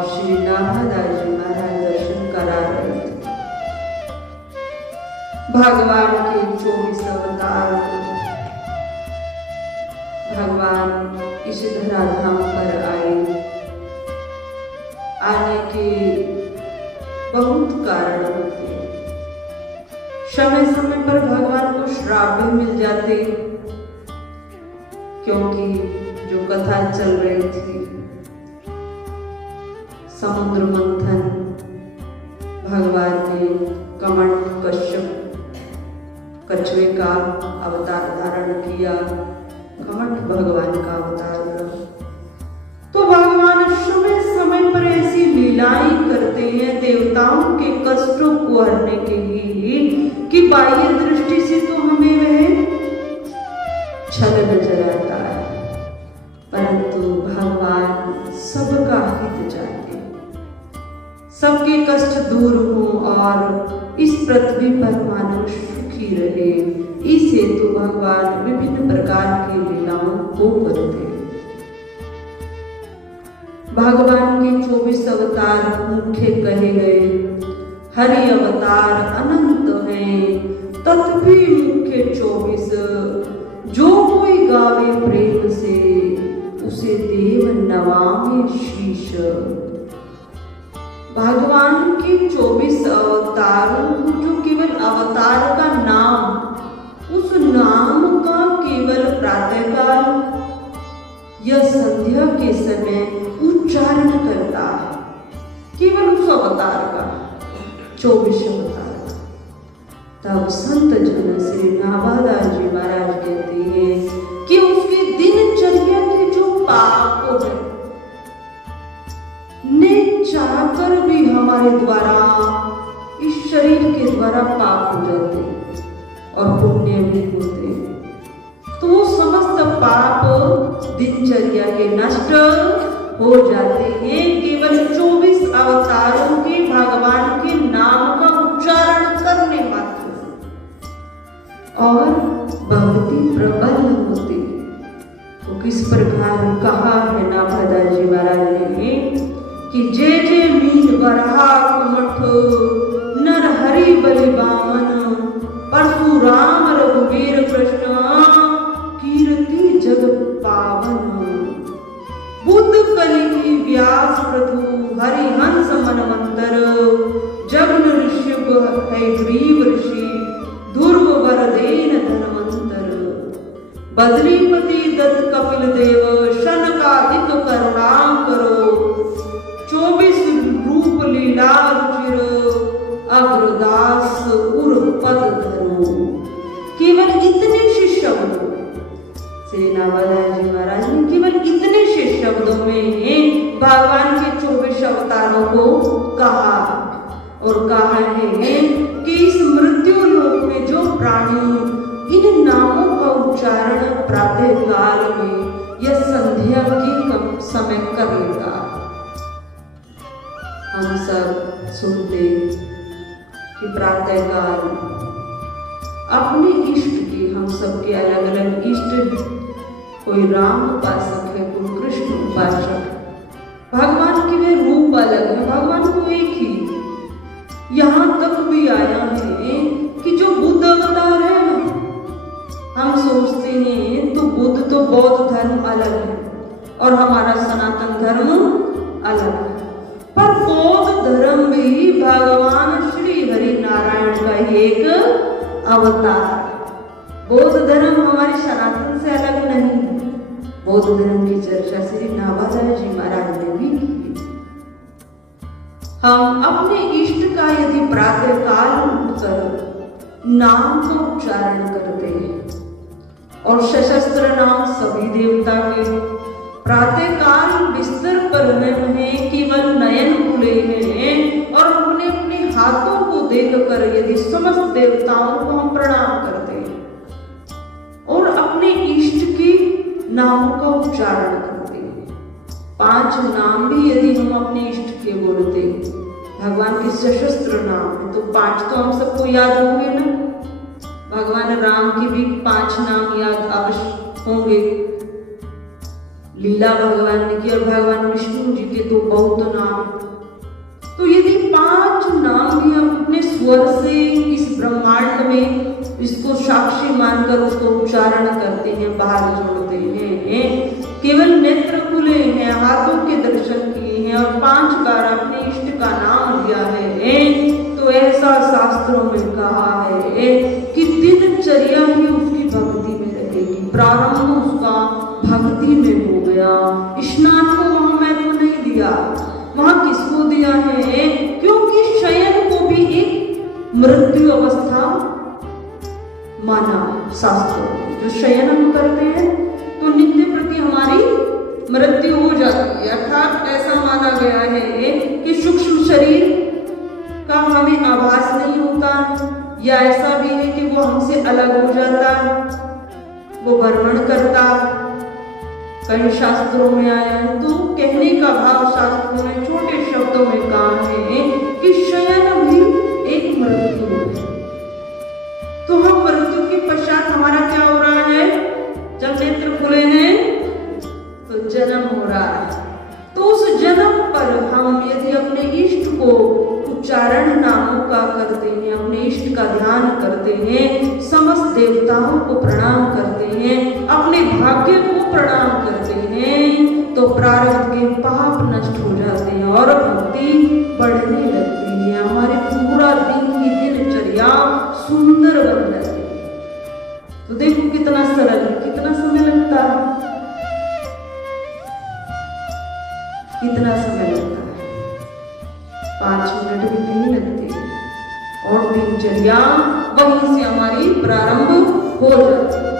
और श्री नाभादास जी महाराज दर्शन करा रहे थे। भगवान के 24 अवतार भगवान इस धराधाम पर आए। आने के बहुत कारण होते। समय समय पर भगवान को श्राप भी मिल जाते, क्योंकि जो कथा चल रही थी समुद्र मंथन, भगवान ने कमंड कश्यप कछुए का अवतार धारण किया, कमंड भगवान का अवतार रहा। तो भगवान समय समय पर ऐसी लीलाएं करते हैं देवताओं के कष्टों को हरने के लिए कि बाह्य दृष्टि से तो हमें वह छल नजर आता है, परंतु भगवान सबका हित चाहते, सबके कष्ट दूर हो और इस पृथ्वी पर मानव सुखी रहे। इस हेतु भगवान विभिन्न प्रकार की लीलाओं को करते। भगवान के 24 अवतार मुख्य कहे गए। हरि अवतार अनंत हैं, तथापि मुख्य 24। जो कोई गावे प्रेम से, उसे देव नवामे शीश। भगवान के 24 अवतारों को जो केवल अवतार का नाम, उस नाम का केवल प्रातःकाल या संध्या के समय उच्चारण करता है, केवल उस अवतार का 24 अवतार। तब संत जन श्री नाभादास जी महाराज कहते हैं कि उसके दिनचर्या के जो पाप है ने चाहकर भी हमारे द्वारा, इस शरीर के द्वारा पाप हो जाते और पुण्य भी होते। तो वो समस्त पाप दिनचर्या के नष्ट हो जाते हैं केवल 24 अवतारों के भगवान के नाम का उच्चारण करने मात्र और भक्ति प्रबल होते। तो किस प्रकार कहा है नाभादास जी महाराज ने कि जय जय मीन बरहा कुमठ, नर हरि बलि बामन, परशुराम रघुवीर कृष्ण, कीर्ति जग पावन। बुद्ध कलि व्यास प्रभु, हरिहंस मनमंतर, जगन ऋषभ है ग्रीव ऋषि, ध्रुव वरदेन धनवंतर। बद्रीपति दत्त कपिल देव, शनकादिक करुणाकरो, 24 रूप लीला रुचिर, अग्रदास उर पद धरो। केवल इतने से शब्दों श्री नाभादास जी महाराज ने केवल इतने से शब्दों में भगवान के 24 अवतारों को कहा और कहा है कि इस मृत्यु लोक में जो प्राणी इन नामों का उच्चारण प्रातः काल में या संध्या के समय करेगा। हम सब सुनते कि प्रातः काल अपने इष्ट की, हम सबके अलग अलग इष्ट, कोई राम उपासक है, कोई कृष्ण उपासक। भगवान के वे रूप अलग है, भगवान को एक ही। यहाँ तक भी आया है कि जो बुद्ध अवतार है ना, हम सोचते हैं तो बुद्ध तो बौद्ध धर्म अलग है और हमारा सनातन धर्म अलग है, पर बौद्ध धर्म भी भगवान श्री हरि नारायण का एक अवतार। बौद्ध धर्म हमारे सनातन से अलग नहीं। बौद्ध धर्म की चर्चा श्री नाभादास जी महाराज ने भी की। हम अपने इष्ट का यदि प्रातः काल उठकर नाम का उच्चारण करते हैं और सशस्त्र नाम सभी देवता के, प्रातः काल बिस्तर पर में केवल नयन खुले हैं और अपने अपने हाथों को देखकर यदि समस्त देवताओं को हम प्रणाम करते हैं और अपने इष्ट के नामों का उच्चारण करते हैं, 5 नाम भी यदि हम अपने इष्ट के बोलते, भगवान के सशस्त्र नाम है तो 5 तो हम सबको याद होंगे ना। भगवान राम के भी 5 नाम याद अवश्य होंगे, लीला भगवान ने की और भगवान विष्णु जी के तो बहुत नाम। तो यदि 5 नाम भी हम अपने स्वर से इस ब्रह्मांड में इसको साक्षी मानकर उसको उच्चारण करते हैं, बाहर जोड़ते हैं, केवल नेत्र खुले हैं, हाथों के दर्शन किए हैं और 5 बार अपने इष्ट का नाम लिया है, तो ऐसा शास्त्रों में कहा है कि दिनचर्या ही उसकी भक्ति में रहेगी। प्रारंभ उसका भक्ति में हो गया। स्नान को वहां महत्व नहीं दिया, वहां किसको दिया है? क्योंकि शयन को भी एक मृत्यु अवस्था माना शास्त्रों में। जो शयन हम करते हैं तो नित्य प्रति हमारी मृत्यु हो जाती है, अर्थात ऐसा माना गया है कि सूक्ष्म शरीर का हमें आभास नहीं होता, या ऐसा भी है कि वो हमसे अलग हो जाता, वो भ्रमण करता। कई शास्त्रों में आया है। तो कहने का भाव शास्त्रों ने छोटे शब्दों में कहा है कि शयन भी एक मृत्यु है। तो हम मृत्यु के पश्चात हमारा क्या हो रहा है? जब नेत्र खुले हैं तो जन्म हो रहा है। तो उस जन्म पर हम यदि अपने इष्ट को उच्चारण नामों का करते हैं, अपने इष्ट का ध्यान करते हैं, समस्त देवताओं को प्रणाम करते हैं, अपने भाग्य को प्रणाम करते हैं, तो प्रारब्ध के पाप नष्ट हो जाते हैं और भक्ति बढ़ने लगती है। हमारे पूरा दिन की दिनचर्या सुंदर बन जाती है। तो देखो कितना सरल, कितना समय लगता है, कितना समय लगता है, 5 मिनट भी नहीं लगते और दिनचर्या वहीं से हमारी प्रारंभ हो जाती है।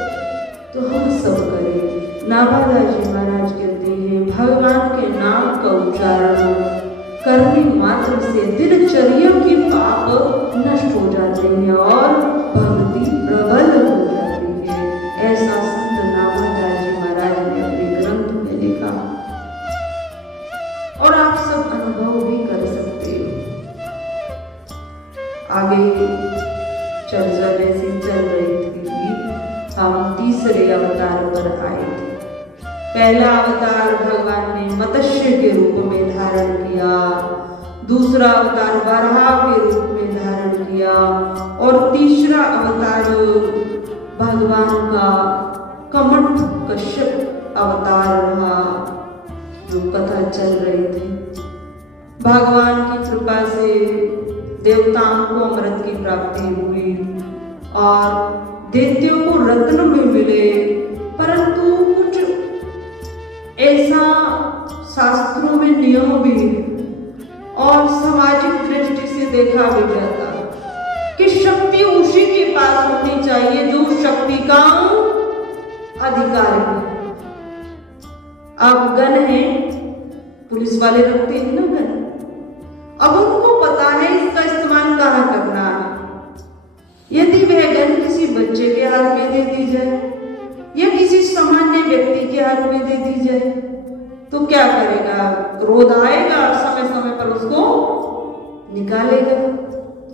तो हम सब करें। नाभादा जी महाराज कहते हैं भगवान के नाम का उच्चारण करने मात्र से दिनचर्या के पाप नष्ट हो जाते हैं और भक्ति प्रबल हो जाती है। ऐसा संत नाभादा जी महाराज ने अपने ग्रंथ में लिखा और आप सब अनुभव भी कर सकते हो। आगे चर्चा जैसी चल रही थी, हम तीसरे अवतार पर आए थे। पहला अवतार भगवान ने मत्स्य के रूप में धारण किया, दूसरा अवतार वराह के रूप में धारण किया और तीसरा अवतार भगवान का कमठ कश्यप अवतार रहा, जो कथा चल रही थी। भगवान की कृपा से देवताओं को अमृत की प्राप्ति हुई और दैत्यों को रत्न में मिले, परंतु कुछ ऐसा शास्त्रों में नियम भी और सामाजिक दृष्टि से देखा भी जाता कि शक्ति उसी के पास होनी चाहिए जो शक्ति का अधिकारी है। अब गन है, पुलिस वाले रखते हैं ना गन, अब उनको पता है इसका इस्तेमाल कहाँ करना है। यदि वह गन किसी बच्चे के हाथ में दे दी जाए या किसी सामान्य व्यक्ति के हाथ में दे दी जाए तो क्या करेगा? क्रोध आएगा और समय समय पर उसको निकालेगा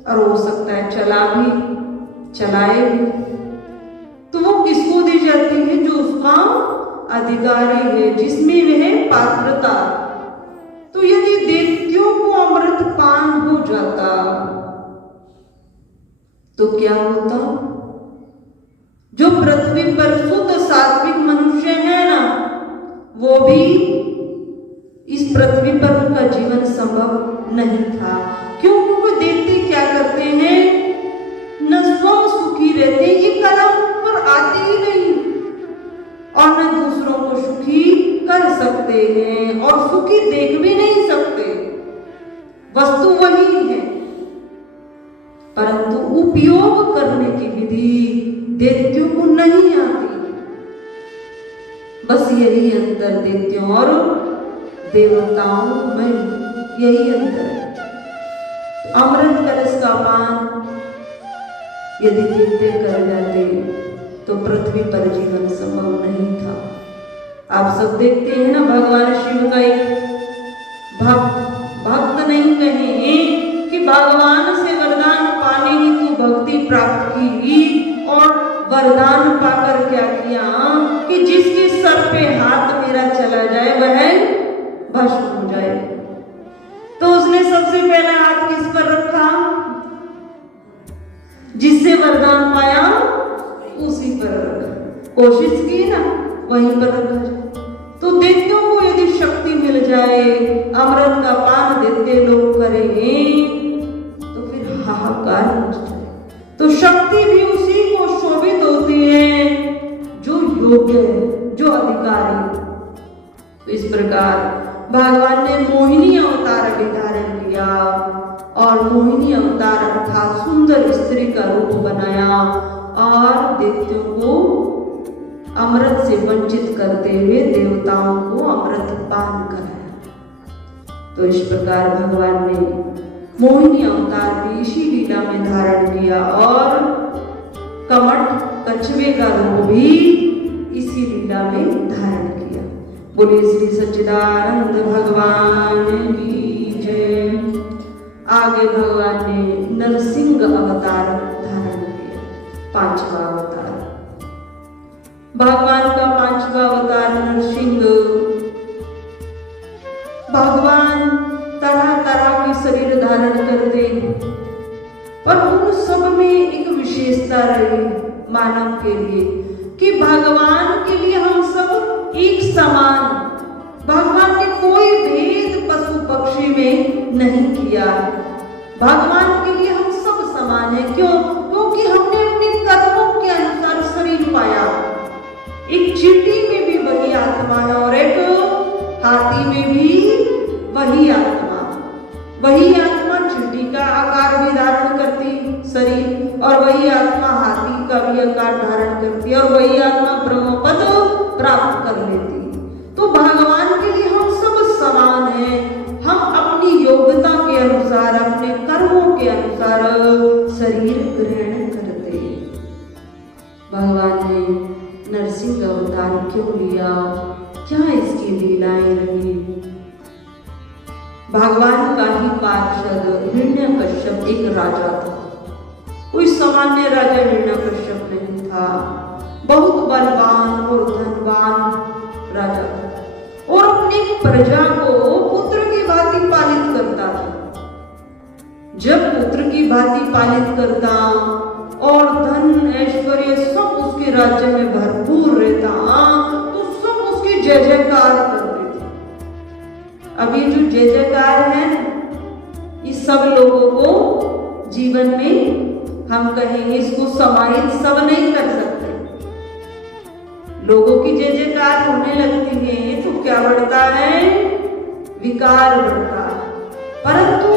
और हो सकता है चलाए भी। तो वो किसको दी जाती है? जो उसका अधिकारी है, जिसमें वह पात्रता। तो यदि दैत्यों को अमृत पान हो जाता तो क्या होता? जो पृथ्वी पर शुद्ध सात्विक मनुष्य है ना, वो भी इस पृथ्वी पर उनका जीवन संभव नहीं था। क्योंकि वो दैत्य क्या करते हैं? न स्वयं सुखी रहते, ये कलम पर आते ही नहीं और न दूसरों को सुखी कर सकते हैं और सुखी देख भी नहीं सकते। वस्तु वही है, परंतु उपयोग करने की विधि दैत्यों को नहीं आती। बस यही अंतर दैत्यों और देवताओं में, यही अंतर है। अमृत कलश का पान यदि दैत्य कर जाते तो पृथ्वी पर जीवन संभव नहीं था। आप सब देखते हैं ना, भगवान शिव का एक भक्त नहीं कहे कि भगवान से वरदान पाने ही तो भक्ति प्राप्त की और वरदान पाकर क्या किया कि जिसके सर पे हाथ मेरा अंधेरा चला जाए, वह भस्म हो जाए। तो उसने सबसे पहला हाथ किस पर रखा? जिससे वरदान पाया उसी पर रखा। कोशिश की ना, वहीं पर रखा जाए। तो दैत्यों को यदि शक्ति मिल जाए, अमृत का पान दैत्य लोग करेंगे, तो फिर हाहाकार मच जाए। तो शक्ति भी उसी को शोभित होती है जो योग्य है, जो अधिकारी। तो इस प्रकार भगवान ने मोहिनी अवतार भी धारण किया और मोहिनी अवतार अर्थात सुंदर स्त्री का रूप बनाया और दैत्यों को अमृत से वंचित करते हुए देवताओं को अमृत पान कराया। तो इस प्रकार भगवान ने मोहिनी अवतार भी इसी लीला में धारण किया और कमठ कछुए का रूप भी इसी लीला में धारण किया। बोलिए श्री सच्चिदानंद भगवान की जय। आगे भगवान ने नरसिंह अवतार धारण किया, 5वां अवतार। भगवान का 5वां अवतार नरसिंह। भगवान तरह तरह के शरीर धारण करते, पर उन सब में एक विशेषता रही मानव के लिए कि भगवान के लिए हम सब एक समान। भगवान ने कोई भेद पशु पक्षी में नहीं किया। भगवान के लिए हम सब समान हैं। क्यों? क्योंकि हमने अपने कर्मों के अनुसार शरीर पाया। एक चींटी में भी वही आत्मा है और एक हाथी में भी वही आत्मा। वही आत्मा चींटी का आकार भी धारण करती शरीर, और वही आत्मा हाथी का भी आकार धारण करती और वही आत्मा ब्रह्मपद प्राप्त कर लेती। तो भगवान के लिए हम सब समान हैं। हम अपनी योग्यता के अनुसार, अपने कर्मों के अनुसार शरीर ग्रहण करते। भगवान ने नरसिंह अवतार क्यों लिया? क्या इसकी लीलाएं रही? भगवान का ही पार्षद हिरण्यकश्यप एक राजा था। कोई सामान्य राजा हिरण्यकश्यप नहीं था। बहुत बलवान और धनवान राजा था और अपनी प्रजा को पुत्र की भांति पालित करता था। जब पुत्र की भांति पालित करता और धन ऐश्वर्य सब उसके राज्य में भरपूर रहता, तो सब उसकी जय जयकार करते थे। अब ये जो जय जयकार है, इस सब लोगों को जीवन में हम कहेंगे इसको समाहित सब नहीं कर सकते। लोगों की जय जयकार होने लगती है तो क्या बढ़ता है? विकार बढ़ता है। परंतु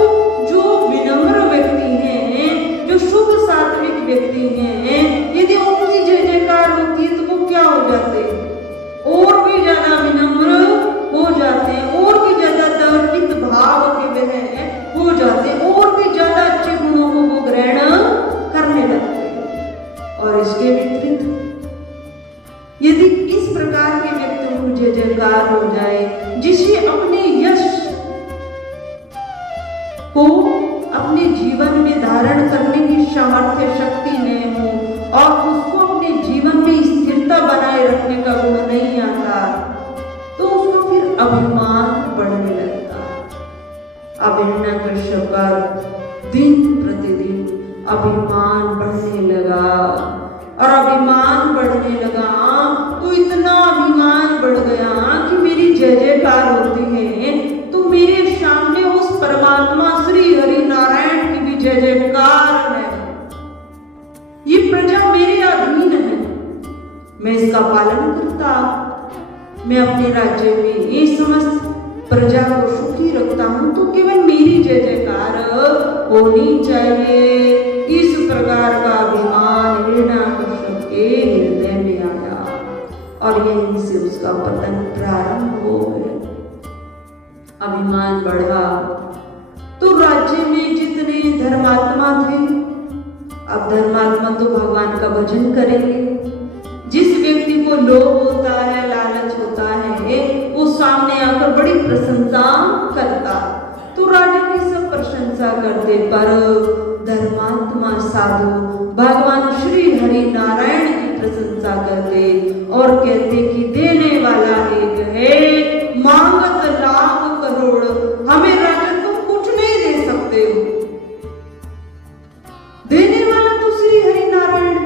जो विनम्र व्यक्ति हैं, जो शुभ सात्विक व्यक्ति हैं, यदि उनकी जय जयकार होती है तो वो क्या हो जाते हैं? और भी ज्यादा विनम्र हो जाते हैं, और भी ज्यादा दर्पित भाव के वह हो जाते हैं, और भी ज्यादा अच्छे गुणों को वो ग्रहण करने लगते हैं। और इसके विपरीत यदि इस प्रकार के व्यक्तियों को जय जयकार हो जाए, जिसे अपने यश को अपने जीवन में धारण करने की सामर्थ्य शक्ति नहीं हो और उसको अपने जीवन में स्थिरता बनाए रखने का गुण नहीं आता, तो उसको फिर अभिमान बढ़ने लगता। अब हिरण्यकश्यप का दिन प्रतिदिन अभिमान बढ़ने लगा और अभिमान बढ़ने लगा तो इतना अभिमान बढ़ गया कि मेरी जय जयकार होती है तो मेरे सामने उस परमात्मा श्री हरि नारायण की भी जय जयकार है। ये प्रजा मेरे अधीन है, मैं इसका पालन करता, मैं अपने राज्य में ये समस्त प्रजा को सुखी रखता हूं, तो केवल मेरी जय जयकार होनी चाहिए। इस प्रकार का अभिमान हिरण्यकश्यप के हृदय में आया और यहीं से उसका पतन प्रारंभ हो गया। अभिमान बढ़ा तो राज्य में जितने धर्मात्मा थे, अब धर्मात्मा तो भगवान का भजन करेंगे। जिस व्यक्ति को लोभ होता है, लालच होता है, वो सामने आकर बड़ी प्रशंसा करता, तो राजा की सब प्रशंसा करते, पर धर्मात्मा साधु भगवान श्री हरि नारायण की प्रशंसा करते और कहते कि देने वाला एक रहे, मांगत लाख करोड़, हमें राजा तुम कुछ नहीं दे सकते हो। देने वाला तो श्री हरि नारायण।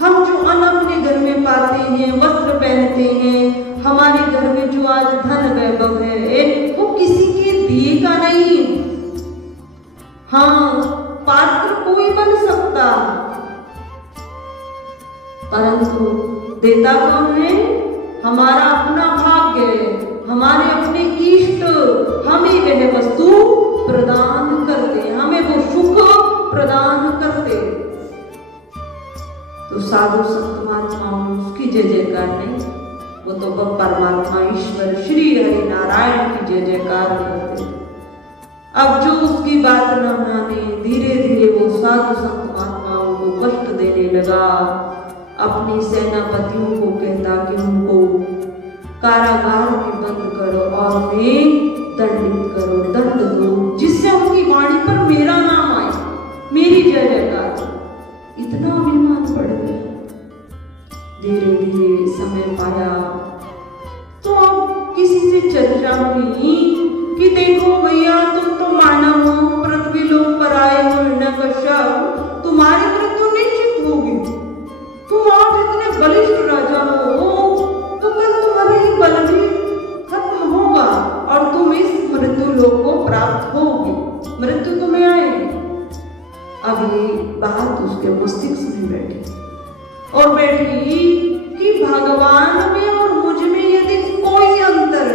हम जो अन्न अपने घर में पाते हैं, वस्त्र पहनते हैं, हमारे घर में जो आज धन वैभव है वो किसी के दिए का नहीं। हाँ, पात्र कोई बन सकता, परंतु देता कौन है? हमारा अपना भाग्य है, हमारे अपने इष्ट हमें वह वस्तु प्रदान करते, हमें वो सुख प्रदान करते। तो साधु संत महात्माओं उसकी जय जयकार नहीं, वो तो परमात्मा ईश्वर श्री हरि नारायण की जय जयकार करते। अब जो उसकी बात न माने, धीरे धीरे वो साधु संत महात्माओं को कष्ट देने लगा। अपने सेनापतियों को कहता कि उनको कारागार में बंद करो और उन्हें दंडित करो, दंड दो, जिससे उनकी वाणी पर मेरा नाम आए, मेरी जय जयकार। इतना अभिमान बढ़ गया। धीरे धीरे समय पाया तो अब किसी से चर्चा हुई कि देखो भैया, तुम तो मानव हो, पृथ्वी लोक पर आए हो हिरण्यकश्यप, तुम्हारी मृत्यु निश्चित होगी। तुम आज इतने बलिष्ठ राजा हो तो कल तुम्हारा ये बल भी खत्म होगा और तुम इस मृत्यु लोक को प्राप्त होगी, मृत्यु तुम्हें आएगी। अब ये बात उसके मस्तिष्क में बैठी और बैठी कि भगवान में और मुझ में यदि कोई अंतर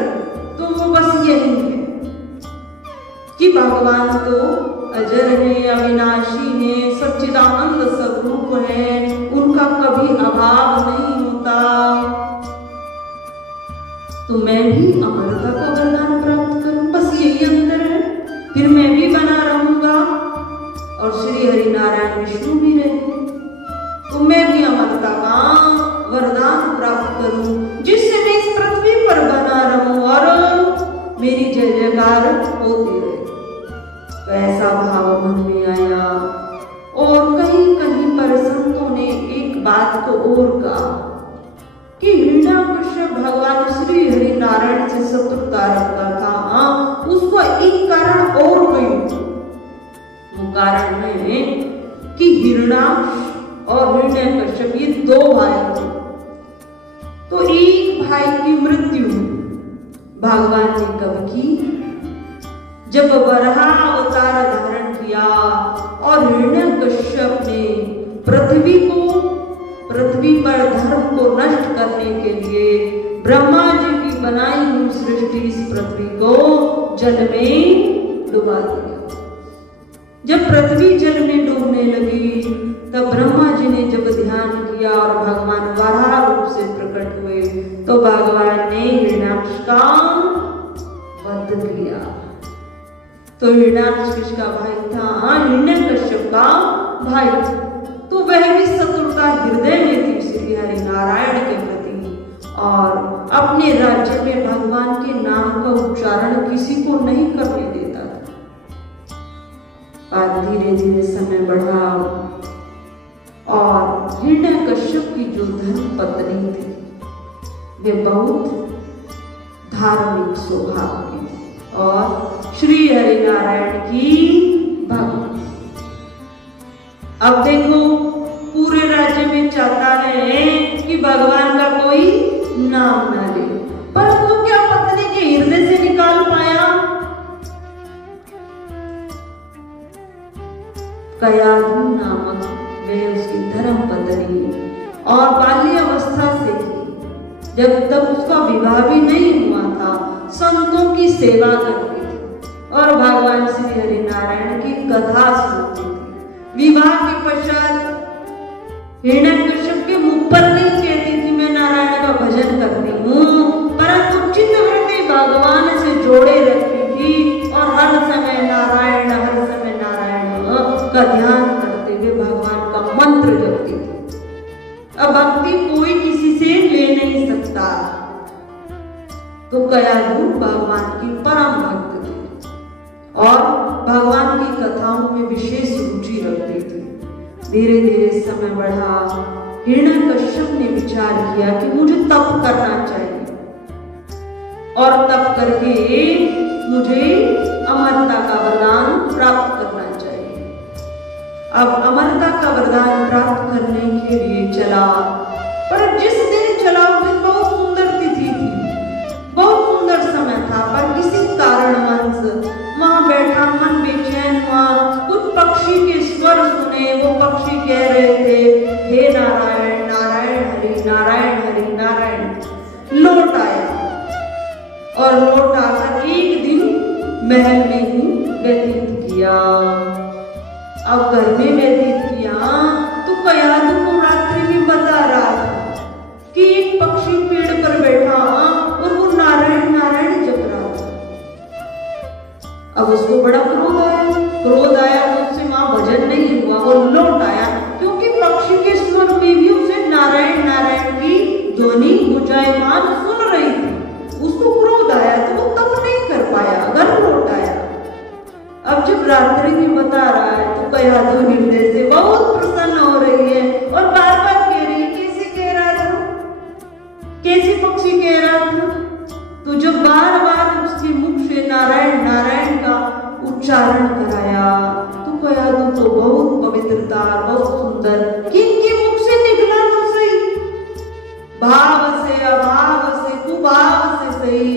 तो वो बस यही है कि भगवान तो अजर है, अविनाशी है, सच्चिदानंद स्वरूप है, उनका कभी अभाव नहीं होता। तो मैं भी अमरता का वरदान प्राप्त करूं, बस यही अंतर है, फिर मैं भी बना रहूंगा और श्री हरि नारायण विष्णु भी रहे। तो मैं भी अमरता का वरदान प्राप्त करूं, जिससे मैं इस पृथ्वी पर बना रहूं और मेरी जय जयकार होती रहे। तो ऐसा भाव मन में आया और कहीं कहीं पर संतों ने एक बात को और कहा कि हिरण्यकश्यप भगवान श्री हरि नारायण से शत्रुता रखता था, उसको एक कारण और गई। वो कारण है कि हिरण्याक्ष और हिरण्यकश्यप ये दो भाई थे। तो एक भाई की मृत्यु भगवान ने कब की? जब वराह अवतार धारण किया और हिरण्यकश्यप ने पृथ्वी पर धर्म को नष्ट करने के लिए ब्रह्मा जी की बनाई हुई सृष्टि इस पृथ्वी को जल में डुबा दिया। जब पृथ्वी जल में डूबने लगी तब ब्रह्मा जी ने जब ध्यान किया और भगवान वराह रूप से प्रकट हुए तो भगवान ने हिरण्याक्ष का वध किया। तो हिरण्याक्ष किसका भाई था? हिरण्यकश्यप का भाई। तो वह भी शत्रुता हृदय में थी श्री हरि नारायण के प्रति और अपने राज्य में भगवान के नाम का उच्चारण किसी को नहीं करने देता था। और धीरे धीरे समय बढ़ा और हिरण्यकश्यप की जो धर्म पत्नी थी वे बहुत धार्मिक स्वभाव की और श्री हरि नारायण की भक्त। अब देखो पूरे राज्य में चाहता है कि भगवान का कोई नाम ना ले, परंतु क्या पत्नी के हृदय से निकाल पाया? कयाधु नामक वे उसकी धर्म पत्नी और बाल्यावस्था से थी, जब तक उसका विवाह भी नहीं हुआ था, संतों की सेवा करती थी और भगवान श्री हरि नारायण की कथा सुनती थी। विवाह के पश्चात हिरण्यकश्यप के मुख पर नहीं कहती थी मैं नारायण का भजन करती हूँ, परंतु चित्तवृत्ति भगवान से जोड़े रखती थी और हर समय नारायण का ध्यान करते हुए भगवान का मंत्र जपती थी। अब भक्ति कोई किसी से ले नहीं सकता। तो कयाधु भगवान की परम भक्त थी और भगवान की कथाओं में विशेष रुचि रखती थी। धीरे धीरे समय बढ़ा, हिरण्यकश्यप ने विचार किया कि मुझे तप करना चाहिए। और तप करके मुझे अमरता का वरदान प्राप्त करना चाहिए। अब अमरता का वरदान प्राप्त करने के लिए चला, पर जिस दिन चला उस दिन बहुत सुंदर तिथि थी, बहुत सुंदर समय था, पर किसी कारणवश वहां बैठा मन बेचैन हुआ। कुछ पक्षी के स्वर सुने, वो पक्षी कह रहे थे, हे नारायण नारायण हरि नारायण हरि नारायण। लौट आया और लौट आकर एक दिन महल में ही व्यतीत किया। अब घर में व्यतीत किया तो कयाधु को रात्रि में बता रहा था कि एक पक्षी पेड़ पर बैठा और वो नारायण नारायण जप रहा था। अब उसको बड़ा क्रोध आया तो उससे वहां भजन नहीं हुआ, वो लौट आया, क्योंकि पक्षी के स्वर में भी उसे नारायण नारायण की ध्वनि गुंजायमान सुन रही थी। उसको क्रोध आया तो वो तप नहीं कर पाया, घर लौट आया। अब जब रात्रि में बता रहा है तो कयाधु हृदय से बहुत प्रसन्न हो रही है और बार बार कह रही है, कैसे कह रहा था, कैसे पक्षी कह रहा था। तो जब बार बार उसके मुख से नारायण नारायण का उच्चारण कराया तो कयाधु को बहुत पवित्रता, बहुत सुंदर, किनके मुख से निकला तो सही, भाव से अभाव से कुभाव से सही,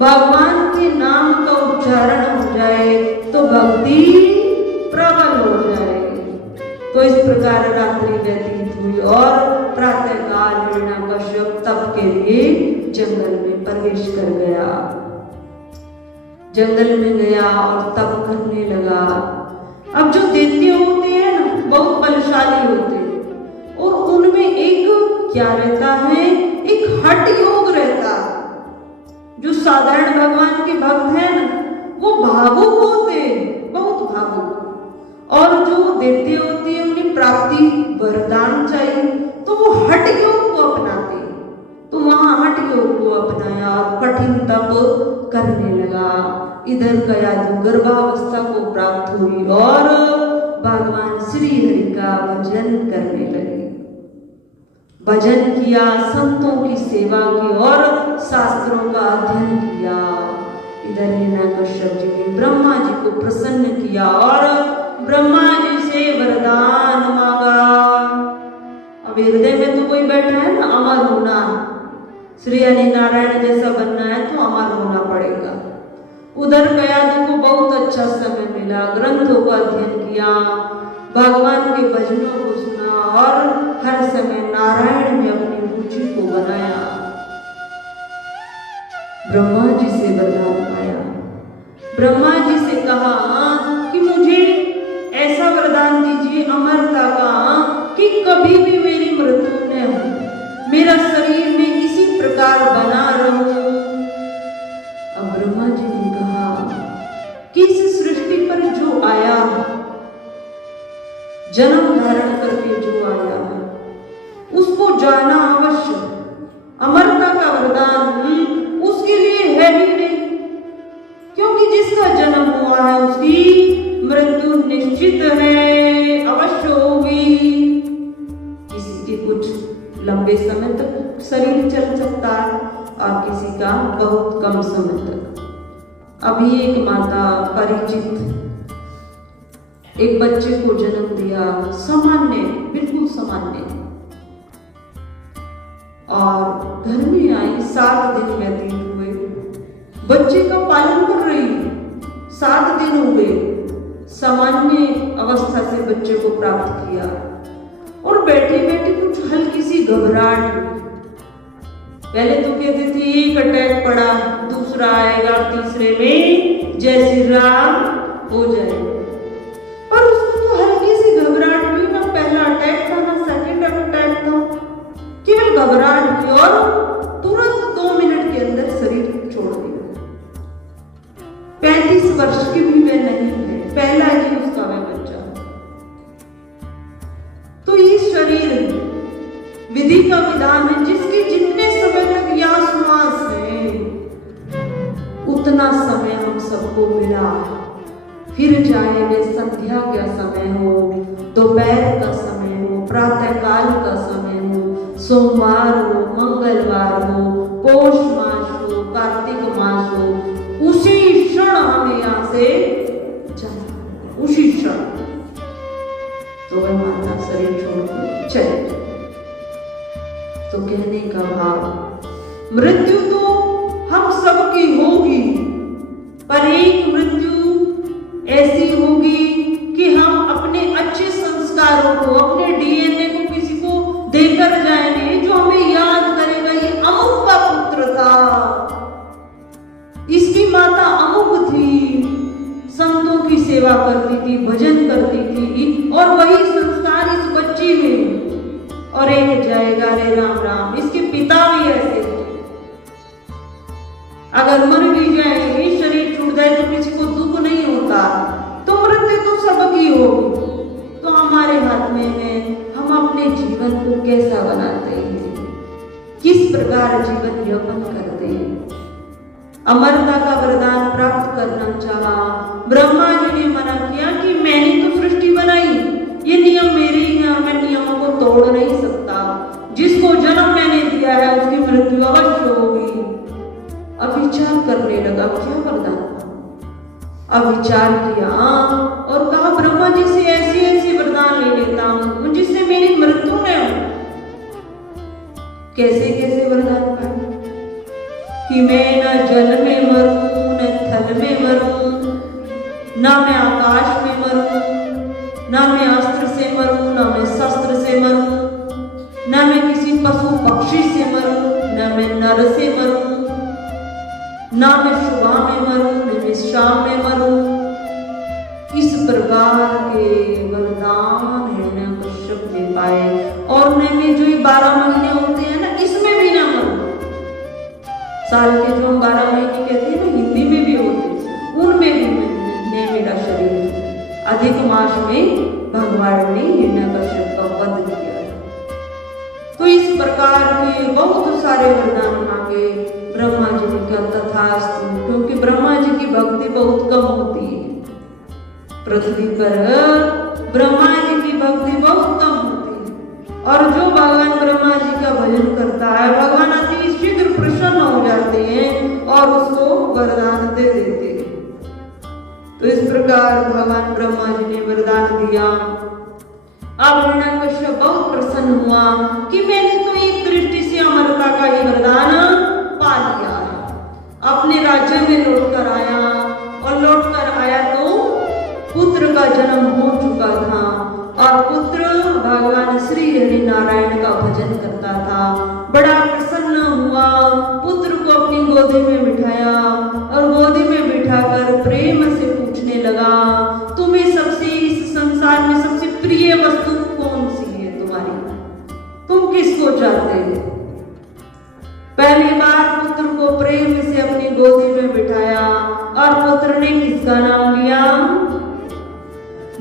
भगवान के नाम का उच्चारण हो जाए तो भक्ति प्रबल हो जाए। तो इस प्रकार रात्रि व्यतीत हुई और प्रातःकाल हिरण्यकश्यप तप के लिए जंगल में प्रवेश कर गया। जंगल में गया और तप करने लगा। अब जो दैत्य होते हैं ना, बहुत बलशाली होते हैं, और उनमें एक क्या रहता है, एक हठ योग रहता है। जो साधारण भगवान के भक्त हैं ना, वो भावुक होते हैं, बहुत भावुक, और जो दैत्य होती है उन्हें प्राप्ति वरदान चाहिए तो वो हठ योग को अपनाते हैं। तो वहां हठ योग को अपनाया और कठिन तप करने लगा। इधर कयाधु गर्भावस्था को प्राप्त हुई और भगवान श्री हरि का भजन करने लगे। भजन किया, संतों की सेवा की और शास्त्रों का अध्ययन किया। इधर हिरण्यकश्यप जी ने ब्रह्मा जी को प्रसन्न किया और ब्रह्मा जी से वरदान मांगा। अब हृदय में तो कोई बैठा है ना, अमर होना, श्री हरि नारायण जैसा बनना है तो अमर होना पड़ेगा। उधर कयाधु को बहुत अच्छा समय मिला, ग्रंथों का अध्ययन किया, भगवान के भजनों को सुना और हर समय नारायण में अपनी रुचि को बनाया। ब्रह्मा जी से वरदान पाया। ब्रह्मा जी से कहा कि मुझे ऐसा वरदान दीजिए अमरता का कि कभी भी मेरी मृत्यु न हो, मेरा शरीर में इसी प्रकार बना रहूं। अब ब्रह्मा जी ने कहा कि इस सृष्टि पर जो आया, जन्म धारण करके जो आया है, उसको जाना अवश्य। अमरता का वरदान उसके लिए है ही नहीं, क्योंकि जिसका जन्म हुआ है उसकी मृत्यु निश्चित है, अवश्य होगी। किसी के कुछ लंबे समय तक शरीर चल सकता है और किसी का बहुत कम समय तक। अभी एक माता परिचित एक बच्चे को जन्म दिया, सामान्य, बिल्कुल सामान्य, और घर में आई, 7 दिन व्यतीत हुए, बच्चे का पालन कर रही, 7 दिन हो गए, सामान्य अवस्था से बच्चे को प्राप्त किया और बैठे बैठे कुछ हल्की सी घबराहट हुई। पहले तो कहते थे एक अटैक पड़ा, दूसरा आएगा, तीसरे में जय श्री राम हो जाएगा, पर उसको तो हल्की सी घबराहट हुई, ना पहला अटैक था ना सेकंड अटैक था, केवल घबराहट हुई और तुरंत 2 मिनट के अंदर शरीर छोड़ दिया। 35 वर्ष की भी वह नहीं है, पहला ही उसका वह बच्चा। तो ये शरीर विधि का विधान है, जिसके जितने समय तक यह श्वास है उतना समय हम सबको मिला। फिर चाहे वे संध्या का समय हो, दोपहर का समय हो, प्रातःकाल का समय हो, सोमवार हो, मंगलवार हो, पौष मास हो, कार्तिक मास यहाँ से जाना उसी क्षण। तो वह माता शरीर छोड़कर चले। तो कहने का भाव, मृत्यु तो हम सबकी होगी, पर एक मृत्यु ऐसी होगी कि हम अपने अच्छे संस्कारों को, अपने डीएनए को किसी को देकर जाएंगे जो हमें याद करेगा ये अमुक का पुत्र था, इसकी माता अमुक थी, संतों की सेवा करती थी, भजन करती थी, और वही संस्कार इस बच्ची में। और एक जाएगा रे राम राम, इसके पिता भी ऐसे थे। अगर मर भी जाएंगे, शरीर छूट जाए तो किसी को दुख नहीं होता, तो मृत्यु तो सबकी होगी। तो हमारे हाथ में है, हम अपने जीवन को कैसा बनाते हैं, किस प्रकार जीवन यापन करते हैं। अमरता का वरदान प्राप्त करना चाहा, ब्रह्मा जी ने मना किया कि मैंने तो सृष्टि बनाई, ये नियम मेरे ही हैं और मैं नियमों को तोड़ नहीं सकता। जिसको जन्म मैंने दिया है उसकी मृत्यु अवश्य होगी। अब विचार करने लगा, क्या वरदान था। अब विचार किया और कहा, ब्रह्मा जी से ऐसी ऐसी वरदान ले लेता हूं जिससे मेरी मृत्यु न हो। कैसे कैसे वरदान पाए कि मैं न जल में मरूं, न थल में मरूं, न मैं आकाश में मरूं, न मैं अस्त्र से मरूं, न मैं शस्त्र से मरूं, न मैं किसी पशु पक्षी से मरूं, न मैं नर से मरूं, न मैं सुबह में मरूं, न मैं शाम में मरूं। इस प्रकार के वरदान है न कश्यप दे पाए। और न मैं जो 12 महीने होते हैं ना, इसमें भी न मरूं। साल के जो 12 महीने कहते हैं ना, हिंदी में भी होते हैं, उनमें भी ने मेरा शरीर। अधिक मास में भगवान ने हिरण्यकश्यप का वध किया। तो इस प्रकार के बहुत सारे वरदान मांगे। ब्रह्मा जी ने कहा तथास्तु, क्योंकि ब्रह्मा जी की भक्ति बहुत कम होती है पृथ्वी पर, ब्रह्मा जी की भक्ति बहुत कम होती है। और जो भगवान ब्रह्मा जी का भजन करता है, भगवान अति शीघ्र प्रसन्न हो जाते हैं और उसको वरदान दे देते हैं। तो इस प्रकार भगवान ब्रह्मा जी ने वरदान दिया। अब हिरण्यकश्यप बहुत प्रसन्न हुआ कि मैंने तो एक दृष्टि से अमरता का ही वरदान पा लिया। अपने राज्य में लौटकर आया और लौटकर आया तो पुत्र का जन्म हो चुका था और पुत्र भगवान श्री हरि नारायण का भजन करता था। बड़ा प्रसन्न हुआ, पुत्र को अपनी गोदी में बिठाया और गोदी में बिठाकर प्रेम से पूछने लगा, तुम्हें सबसे इस संसार में सबसे प्रिय वस्तु कौन सी है तुम्हारी, तुम किसको चाहते हो। पहली बार पुत्र को प्रेम से अपनी गोदी में बिठाया और पुत्र ने किसका नाम लिया,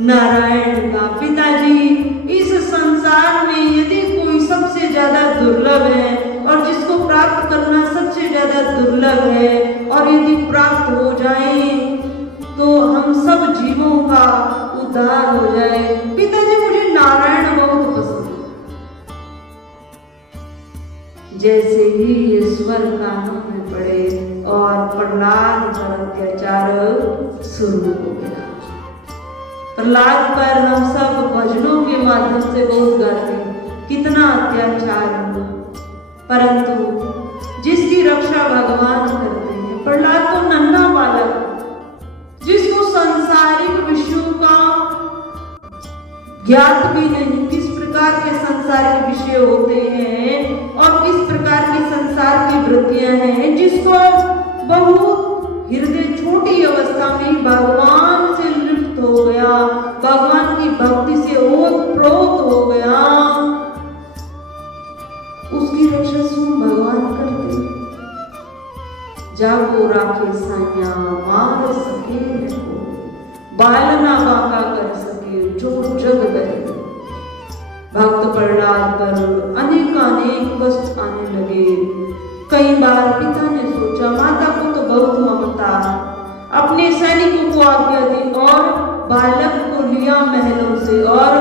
नारायण का। पिताजी, इस संसार में यदि कोई सबसे ज्यादा दुर्लभ है और जिसको प्राप्त करना सबसे ज्यादा दुर्लभ है और यदि प्राप्त हो जाए तो हम सब जीवों का उद्धार हो जाए। पिताजी, मुझे नारायण बहुत पसंद है। जैसे ही ये स्वर कानों में पड़े और प्रहलाद पर अत्याचार शुरू हो गया। प्रहलाद पर हम सब भजनों के माध्यम से बहुत गाते हैं, कितना अत्याचार हुआ, परंतु जिसकी रक्षा भगवान करते हैं। प्रहलाद तो नन्हा बालक जिसको सांसारिक विषयों का ज्ञात भी नहीं, किस प्रकार के संसारिक विषय होते हैं और किस प्रकार की संसार की वृत्तियां हैं, जिसको बहुत हृदय छोटी अवस्था में भगवान से लिप्त हो गया, भगवान की भक्ति से ओतप्रोत हो गया, उसकी रक्षा स्वयं भगवान करते हैं। जागो राखे साया मार सके को, बालना बाका कर सके जो जग गए। भक्त प्रहलाद पर अनेक कष्ट आने लगे। कई बार पिता ने सोचा, माता को तो बहुत ममता, अपने सैनिकों को आज्ञा दी और बालक को लिया महलों से और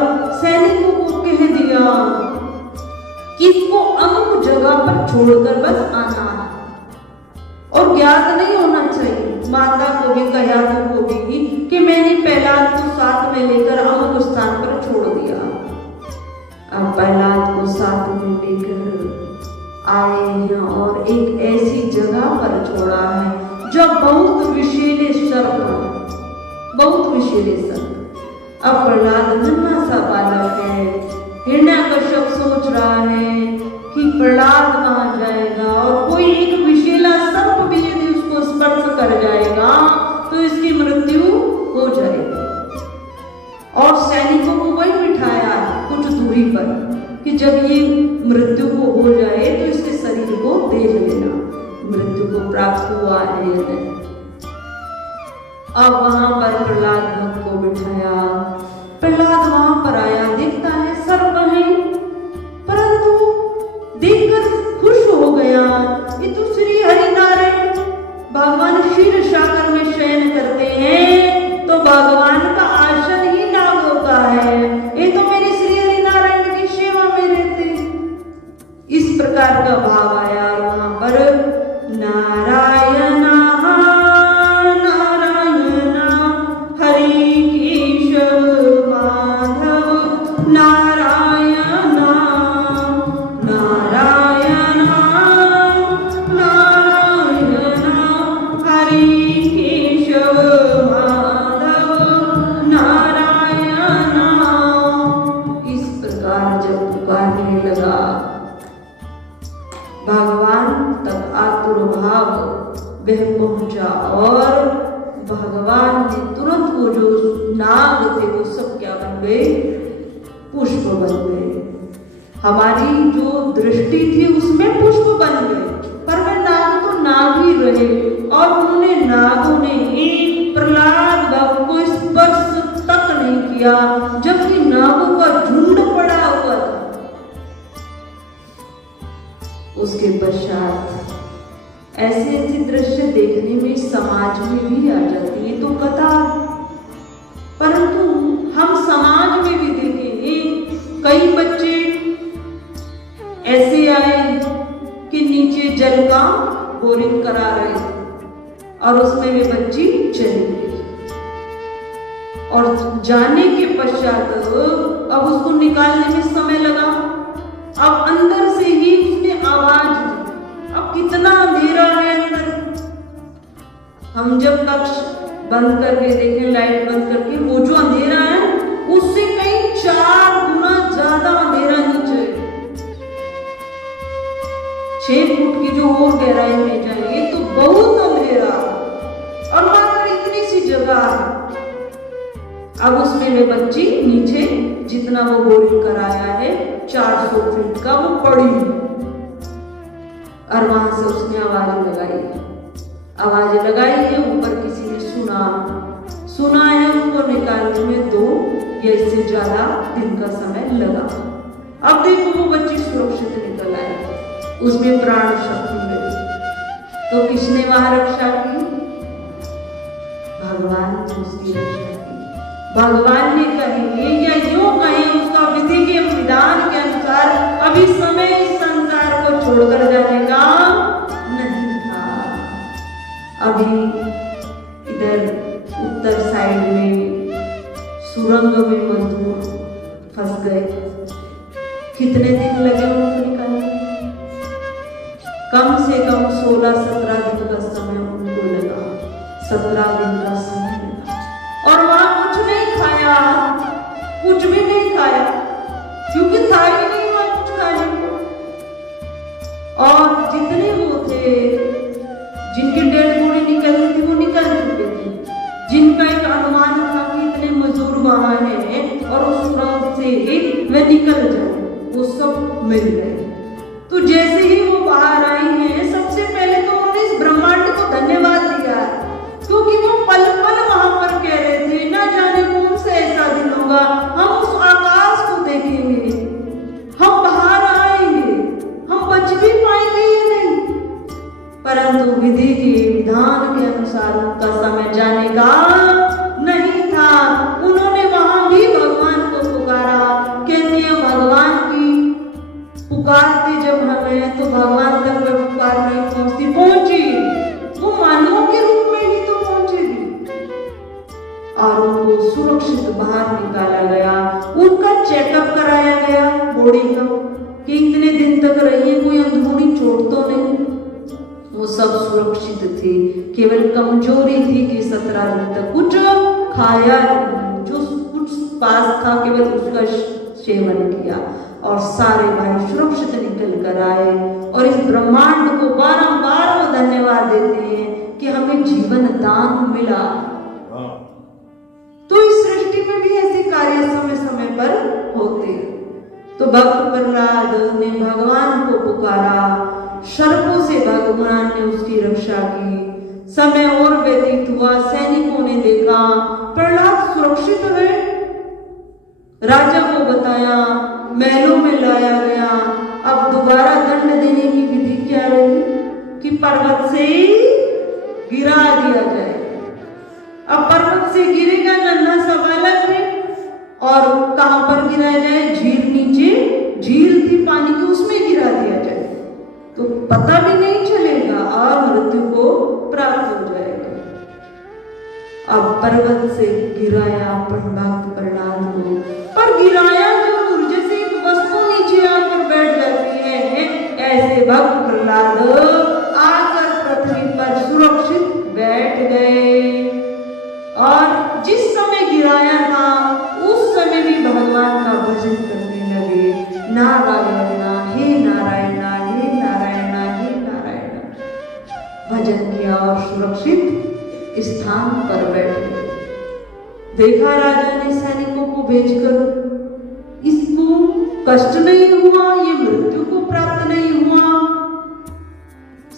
सैनिकों को कह दिया कि इसको अमुक जगह पर छोड़कर बस आना और ज्ञात नहीं होना चाहिए। माता को भी कयाधु को भी कि मैंने प्रहलाद को साथ में लेकर अमुक स्थान पर छोड़ दिया। अब प्रहलाद को साथ में लेकर आए हैं और एक ऐसी जगह पर छोड़ा है जो बहुत विषैले सर्प, बहुत विषैले सर्प। अब प्रहलाद नन्हा सा बालक है, हिरण्यकश्यप सोच रहा है कि प्रहलाद कहाँ जाएगा और कोई एक विषैला सर्प भी यदि उसको स्पर्श कर जाएगा तो इसकी मृत्यु हो जाएगी। और सैनिकों को वही बिठाया कुछ दूरी पर कि जब ये मृत्यु को हो जाए तो इसके शरीर को देख लेना, मृत्यु को प्राप्त हुआ है या नहीं। अब वहां पर प्रहलाद भक्त को बिठाया, प्रहलाद वहां पर आया, देखता है सर्प है, परंतु देखकर खुश हो गया। ये तो श्री हरिनारायण भगवान क्षीर सागर में शयन करते हैं, तो भगवान का आसन ही नागों का है, ये तो मेरे श्री हरिनारायण की सेवा में रहते। इस प्रकार का भाव आया और वहां पर नारायण वह पहुंचा और भगवान ने तुरंत वो जो नाग थे वो सब क्या बन गए, पुष्प बन गए। हमारी जो दृष्टि थी उसमें पुष्प बन गए, पर वह नाग तो नाग ही रहे और उन्होंने नागों ने एक प्रहलाद भक्त को स्पर्श तक नहीं किया, जबकि नागों का झुंड पड़ा हुआ था। उसके पश्चात ऐसे ऐसे दृश्य देखने में समाज में भी आ जाती है तो कथा, परंतु हम समाज में भी देखेंगे कई बच्चे ऐसे आए कि नीचे जल का बोरिंग करा रहे और उसमें वे बच्ची चली गई और जाने के पश्चात अब उसको निकालने में समय लगा। अब अंदर से ही उसने आवाज दी, अब कितना अंधेरा है अंदर। हम जब कक्ष बंद करके देखें, लाइट बंद करके, वो जो अंधेरा है उससे कई 4 गुना ज्यादा अंधेरा नीचे, 6 फुट की जो और गहराई में जाएंगे तो बहुत अंधेरा और मात्र इतनी सी जगह। अब उसमें वे बच्ची नीचे जितना वो बोरिंग कराया है 400 फीट का वो पड़ी और वहां से उसने आवाज लगाई है। ऊपर किसी ने सुना है, उसको निकालने में 2 या इससे ज्यादा दिन का समय लगा। अब देखो वो बच्ची सुरक्षित निकल आई, उसमें प्राण शक्ति मिली। तो किसने वहां रक्षा की? भगवान ने उसकी रक्षा की। भगवान ने कहेंगे या यूं कहें उसका विधि के विधान के अनुसार अभी समय इस संसार को छोड़कर जाने का नहीं था। अभी इधर उत्तर साइड में सुरंग में मजदूर फंस गए। कितने दिन लगे उनको निकालने? कम से कम 16-17 दिन का समय उनको लगा, 17 दिन का समय लगा। और वहां कुछ नहीं खाया, कुछ भी नहीं खाया, क्योंकि था ही नहीं वहां कुछ खाने को। और जितने वो थे जिनकी डेड बॉडी निकलनी थी वो निकल चुके थे, जिनका एक अनुमान था कि इतने मजदूर वहां हैं और उस सुरंग से वे निकल जाए, वो सब मिल गए। तो जैसे ही वो बाहर आई हैं, सबसे पहले तो उन्होंने इस ब्रह्मांड को धन्यवाद दिया, क्योंकि वो पल पल वहां पर कह रहे थे ना जाने कौन से ऐसा दिन होगा, हम उस आकाश को देखेंगे, हम बाहर आएंगे, हम बच भी पाएंगे या नहीं। परंतु विधि के विधान के अनुसार उनका समय जाने का नहीं था। उन्होंने वहां भी भगवान को पुकारा। कहते हैं भगवान की पुकारते जब हमें तो भगवान तक वह पुकार नहीं पहुंची, वो मानवों के रूप में ही तो सुरक्षित बाहर निकाला गया। उनका चेकअप कराया गया बॉडी का कि इतने दिन तक रही है, कोई अंदरूनी चोट तो नहीं। वो सब सुरक्षित थे, केवल कमजोरी थी कि 17 दिन तक कुछ खाया, जो कुछ पास था केवल उसका सेवन किया। और सारे भाई सुरक्षित निकल कर आए और इस ब्रह्मांड को बारंबार वो धन्यवाद देते हैं कि हमें जीवन दान मिला। तो इस सृष्टि में भी ऐसे कार्य समय समय पर होते। तो भक्त प्रहलाद ने भगवान को पुकारा, सर्पों से भगवान ने उसकी रक्षा की। समय और व्यतीत हुआ, सैनिकों ने देखा प्रहलाद सुरक्षित है, राजा को बताया, महलों में लाया गया। अब दोबारा दंड देने की विधि क्या रही कि पर्वत से गिरा दिया जाए। अब पर्वत से गिरेगा, नन्हा सा बालक है, और कहां पर गिराया जाए? झील, नीचे झील थी पानी की, उसमें गिरा दिया जाए तो पता भी नहीं चलेगा और मृत्यु को प्राप्त हो जाएगा। अब पर्वत से गिराया भक्त प्रहलाद को, पर गिराया जरूर, जैसे एक वस्तु नीचे आकर बैठ जाती है, ऐसे भक्त प्रहलाद आकर पृथ्वी पर सुरक्षित बैठ गए। और जिस समय गिराया था उस समय भी भगवान का भजन करने लगे, नारायण हे नारायण हे नारायण हे नारायण। भजन किया और सुरक्षित स्थान पर बैठे। देखा राजा ने सैनिकों को भेजकर, इसको कष्ट नहीं हुआ, ये मृत्यु को प्राप्त नहीं हुआ।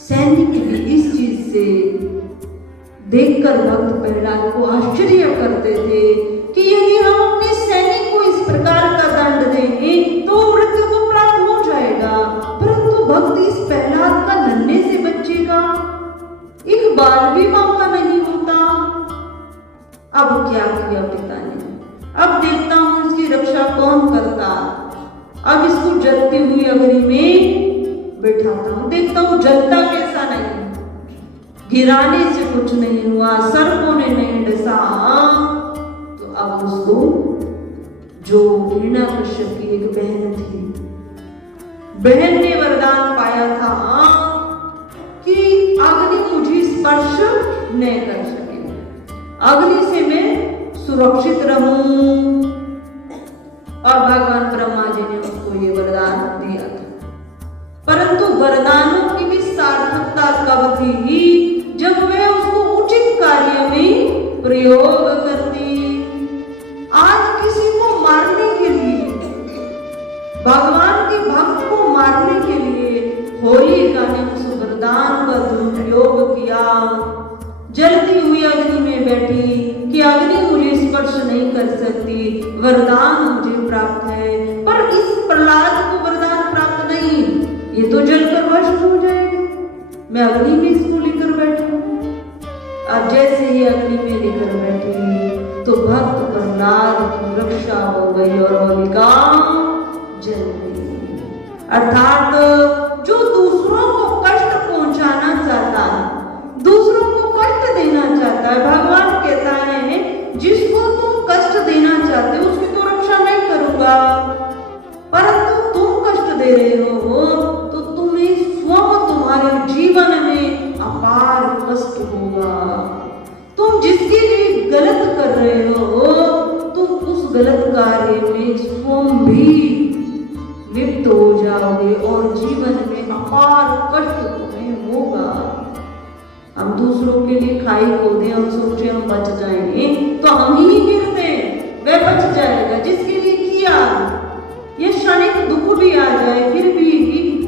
सैनिक भी इस चीज से देखकर भक्त प्रहलाद को आश्चर्य करते थे कि यदि हम अपने सैनिक को इस प्रकार का दंड देंगे तो मृत्यु को प्राप्त हो जाएगा, परंतु भक्त इस प्रहलाद का नन्हे से बच्चे का एक बाल भी मौका नहीं होता। अब क्या किया पिता ने? अब देखता हूं इसकी रक्षा कौन करता। अब इसको जलती हुई अग्नि में बैठाता हूं, देखता हूं जलता कैसा नहीं। गिराने से कुछ नहीं हुआ, सर्पों ने नहीं डसा। तो अब उसको, जो हिरण्यकश्यप की एक बहन थी, बहन ने वरदान पाया था कि अग्नि मुझे स्पर्श न कर सके, अग्नि से मैं सुरक्षित रहूं। और भगवान ब्रह्मा जी ने उसको ये वरदान दिया था। परंतु वरदानों की भी सार्थकता कब थी? जब वे उसको उचित कार्य में प्रयोग करती। आज किसी को मारने के लिए, भगवान के भक्त को मारने के लिए होलिका ने उस वरदान का दुरुपयोग किया। जलती हुई अग्नि में बैठी कि अग्नि मुझे स्पर्श नहीं कर सकती, वरदान मुझे प्राप्त है। पर इस प्रहलाद को वरदान प्राप्त नहीं, ये तो जलकर भस्म हो जाएगा, मैं अग्नि में इसको लेकर बैठा। अब जैसे ही अग्नि में लेकर बैठी तो भक्त प्रहलाद की रक्षा हो गई और होलिका जल गई। अर्थात जो दूसरों को कष्ट पहुंचाना चाहता है, दूसरों को कष्ट देना चाहता है, भगवान कहता है जिसको तुम कष्ट देना चाहते हो उसकी तो रक्षा नहीं करूंगा, परंतु तुम कष्ट दे रहे हो तो तुम्हें स्वयं तुम्हारे जीवन में अपार कष्ट होगा। तुम जिसके लिए गलत कर रहे हो तुम उस गलत कार्य में स्वयं भी लिप्त हो जाओगे और जीवन में अपार कष्ट तुम्हें होगा। हम दूसरों के लिए खाई खोदे, हम सोचे हम बच जाएंगे तो हम ही गिरते, वह बच जाएगा जिसके लिए किया। ये क्षणिक दुख भी आ जाए फिर भी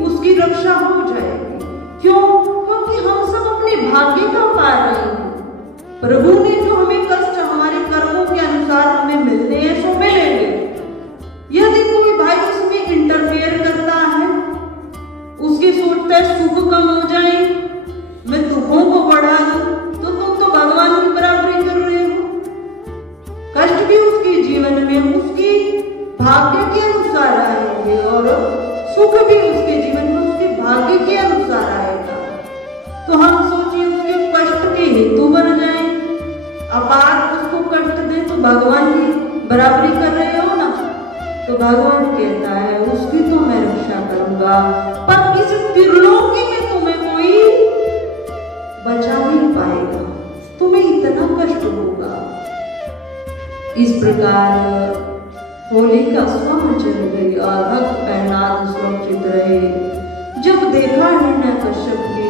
उसकी रक्षा हो जाएगी। क्यों? क्योंकि हम सब अपने भाग्य का पा रहे हैं। प्रभु ने जो हमें कष्ट हमारे कर्मों के अनुसार हमें मिलने हैं सो मिलेंगे। यदि कोई भाई उसमें इंटरफेयर करता है, उसके सोचता है सुख कम हो जाए, मैं दुखों को बढ़ा दूं, तो तुम तो भगवान की बराबरी कर रहे हो। कष्ट भी उसके जीवन में उसकी भाग्य के अनुसार आएंगे और सुख भी उसके जीवन में उसके भाग्य के अनुसार आएगा। तो हम सोचिए उसके कष्ट के हेतु बन जाए। अपार उसको कष्ट दे तो भगवान की बराबरी कर रहे हो ना। तो भगवान कहता है उसकी तो मैं रक्षा करूंगा, पर इस त्रिलोकी में तुम्हें कोई बचा नहीं पाएगा, तुम्हें इतना कष्ट होगा। इस प्रकार होलिका स्वयं चल गई और भक्त प्रहलाद सुरक्षित रहे। जब देखा हिरण्यकश्यप ने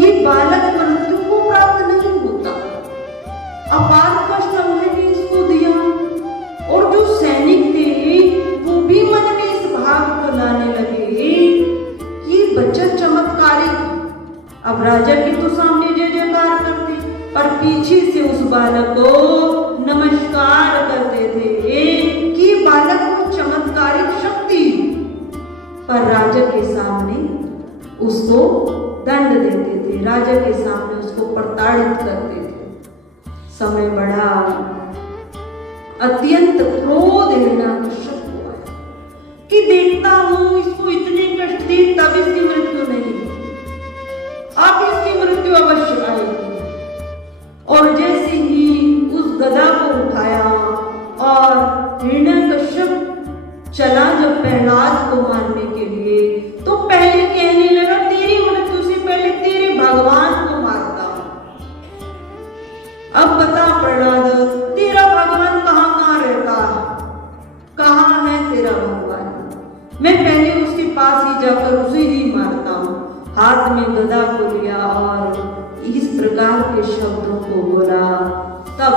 ये बालक मृत्यु को प्राप्त नहीं होता, अपार कष्ट हमने इसको दिया, और जो सैनिक थे वो भी मन में इस भाव को लाने लगे कि बच्चा चमत्कारिक। अब राजा के तो सामने जय जयकार करते, पर पीछे से उस बालक को नमस्कार करते थे कि बालक को चमत्कारिक शक्ति, पर राजा के सामने उसको दंड देते थे, राजा के सामने उसको प्रताड़ित करते थे। समय बढ़ा, अत्यंत क्रोध हिरण्यकश्यप को आया कि देखता हूं इसको इतने कष्ट दी तब इसकी मृत्यु नहीं, अब इसकी मृत्यु अवश्य आएगी। और जैसे ही उस गदा को उठाया और हिरण्यकश्यप चला जब प्रहलाद को मारने के लिए, तो पहले कहने लगा तेरी मृत्यु से पहले तेरे भगवान को मारता हूं। अब बता प्रहलाद, तेरा भगवान कहाँ रहता है, कहाँ है तेरा भगवान? मैं पहले उसके पास ही जाकर उसे ही मारता हूँ। हाथ में गदा को लिया और इस प्रकार के शब्दों को बोला। तब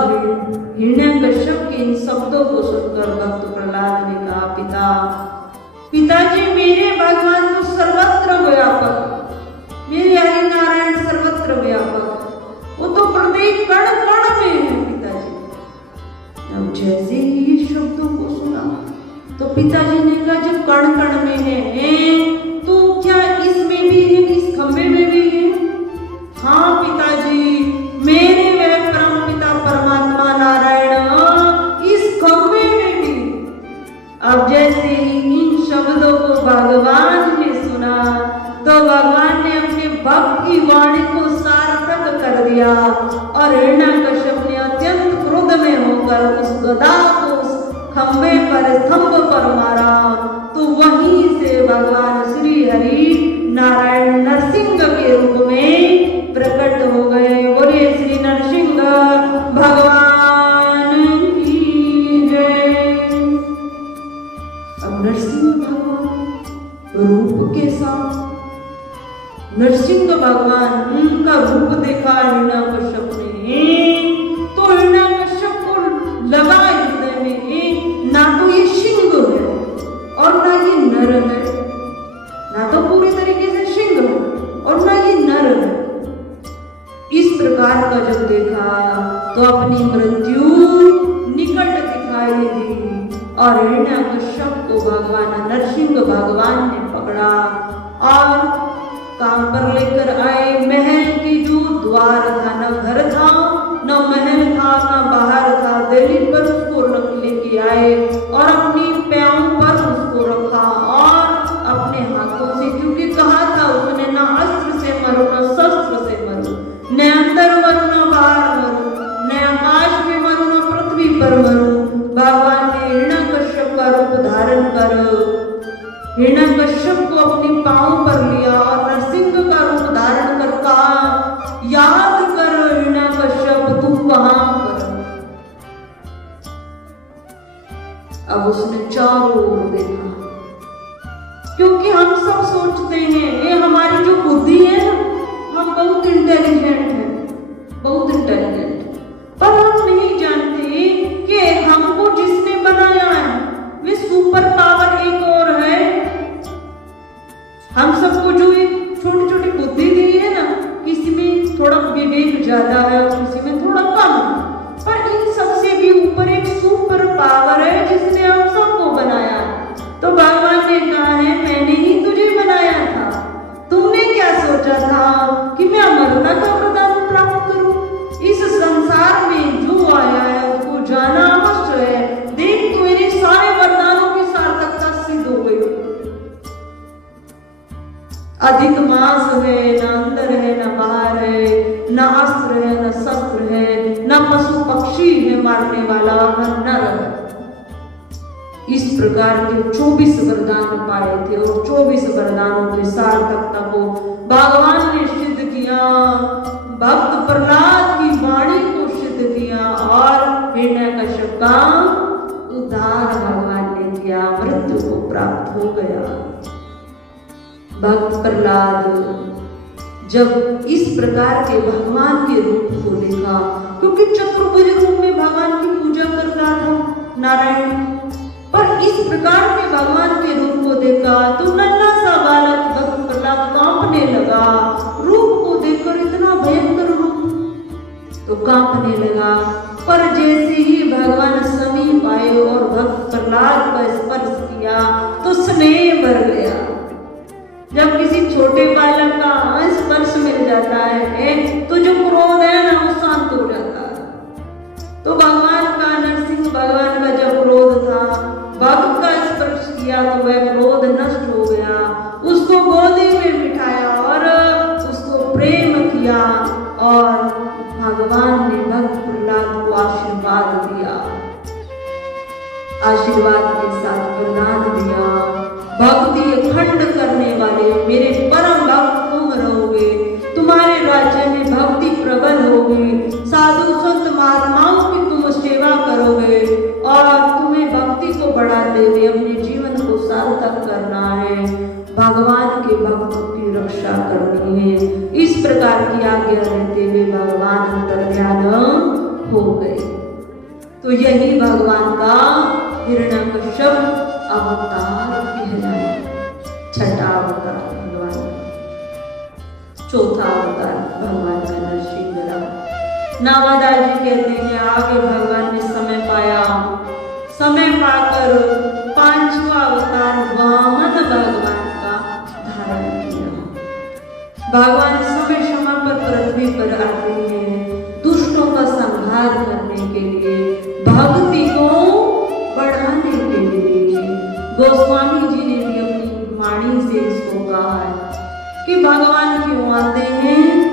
हिरण्यकश्यप के इन शब्दों को सुनकर भक्त प्रहलाद ने कहा, पिताजी मेरे भगवान तो सर्वत्र व्यापक, मेरे हरि नारायण सर्वत्र व्यापक, वो तो प्रत्येक कण कण में है पिताजी। अब जैसे ही ये शब्दों को सुना तो पिताजी ने कहा जब कण कण में है तो क्या इसमें भी है, इस खंबे में भी है? हाँ पिताजी, मेरे वह परम पिता परमात्मा नारायण इस खंबे में भी। अब जैसे ही इन शब्दों को भगवान ने सुना तो भगवान ने अपने भक्त की वाणी को सार्थक कर दिया और हिरण्यकश्यप ने अत्यंत क्रोध में होकर उस गदा को उस खंबे पर स्तंभ पर मारा। तो वहीं से भगवान श्री हरि नारायण नरसिंह के रूप में प्रकट हो गए। बोलिए श्री नरसिंह भगवान की जय। अब नरसिंह भगवान रूप के साथ नरसिंह भगवान उनका रूप देखा हिरण्यकश्यप ने, तो हिरण्यकश्यप को लगा हृदय में ना तो ये सिंह है और ना ये नर है, ना तो पूरी तरीके से सिंह है और ना ये नर है। इस प्रकार का जब देखा तो अपनी मृत्यु निकट दिखाई दी और हिरण्यकश्यप को भगवान नरसिंह भगवान ने पकड़ा और काम पर लेकर आए। महल की जो द्वार था, न घर था न महल था न बाहर था, दहलीज पर उसको लेके आए और अपनी पैरों पर उसको रखा और अपने हाथों से, क्योंकि कहा था उसने न अस्त्र से मरो न शस्त्र से मरो, न अंदर मरो न बाहर मरो, न आकाश में मरो न पृथ्वी पर मरो। भगवान ने हिरण्यकश्यप का रूप धारण कर हिरण्यकश्यप को अपनी पांव पर लिया और नरसिंह का रूप धारण कर कहा, याद कर हिरण्यकश्यप तू कहां पर। अब उसने चारों ओर देखा, क्योंकि हम सब सोचते हैं ये हमारी जो बुद्धि है हम बहुत इंटेलिजेंट हैं, बहुत इंटेलिजेंट, पर हम नहीं जानते कि हमको जिसने बनाया है वे सुपर पावर एक और है। हम सबको जो एक छोटी छोटी बुद्धि दी है ना, किसी में थोड़ा विवेक ज्यादा है और किसी में थोड़ा कम, पर इन सबसे भी ऊपर एक सुपर पावर है जिसने हम सबको बनाया। तो भगवान ने कहा है मैंने ही तुझे बनाया था, तुमने क्या सोचा था कि मैं अमरता का वरदान प्राप्त करूं? इस संसार में जो आया है उसको जाना अवश्य है। देख तो मेरे सारे वरदानों की सार्थकता सिद्ध हो गई। अधिक मांस है, न अंदर है न बाहर है, न अस्त्र है न शस्त्र है, न पशु मारने वाला न रहे। इस प्रकार के 24 वरदान पाए थे और 24 वरदानों के सार्थकता को भगवान ने सिद्ध किया, भक्त प्रहलाद की वाणी को सिद्ध किया और हिरण्यकश्यप का उद्धार भगवान ने किया, मृत्यु को प्राप्त हो गया। भक्त प्रहलाद जब इस प्रकार के भगवान के रूप को देखा, क्योंकि चतुर्भुज रूप में भगवान की पूजा कर रहा था नारायण, पर इस प्रकार के भगवान के रूप को देखा तो नन्हा सा बालक भक्त प्रहलाद कांपने लगा। रूप को देखकर इतना भयंकर रूप तो कांपने लगा, पर जैसे ही भगवान समीप आए और भक्त प्रहलाद का स्पर्श किया तो स्नेह भर गया। जब किसी छोटे बालक का स्पर्श मिल जाता है तो जो क्रोध है ना वो शांत हो जाता है। तो भगवान का, नरसिंह भगवान का जब क्रोध था, भक्त का स्पर्श किया तो वह क्रोध नष्ट हो गया, उसको गोदी में बिठाया और उसको प्रेम किया और भगवान ने भक्त प्रहलाद को आशीर्वाद दिया, आशीर्वाद के साथ वरदान दिया, भक्ति अखंड करने वाले मेरे परम भक्त तुम रहोगे, तुम्हारे राज्य में भक्ति प्रबल होगी, साधु संत महात्माओं की तुम सेवा करोगे और तुम्हें भक्ति को बढ़ाते हुए अपने जीवन को सार्थक करना है, भगवान के भक्तों की रक्षा करनी है। इस प्रकार की आज्ञा देते हुए भगवान अंतर्ध्यान हो गए। तो यही भगवान का हिरण्यकश्यप अवतार कहलाया, छठा अवतार भगवान, चौथा अवतार भगवान का नरसिंह। नावादा जी कहते हैं आगे भगवान ने समय पाया, समय पाकर पांचवा अवतार वामन भगवान का धारण किया। भगवान समय समय पर पृथ्वी पर आते हैं दुष्टों का संहार करने के लिए, भक्ति को बढ़ाने के लिए। गोस्वामी जी ने भी अपनी वाणी से इसको कहा है कि भगवान क्यों आते हैं,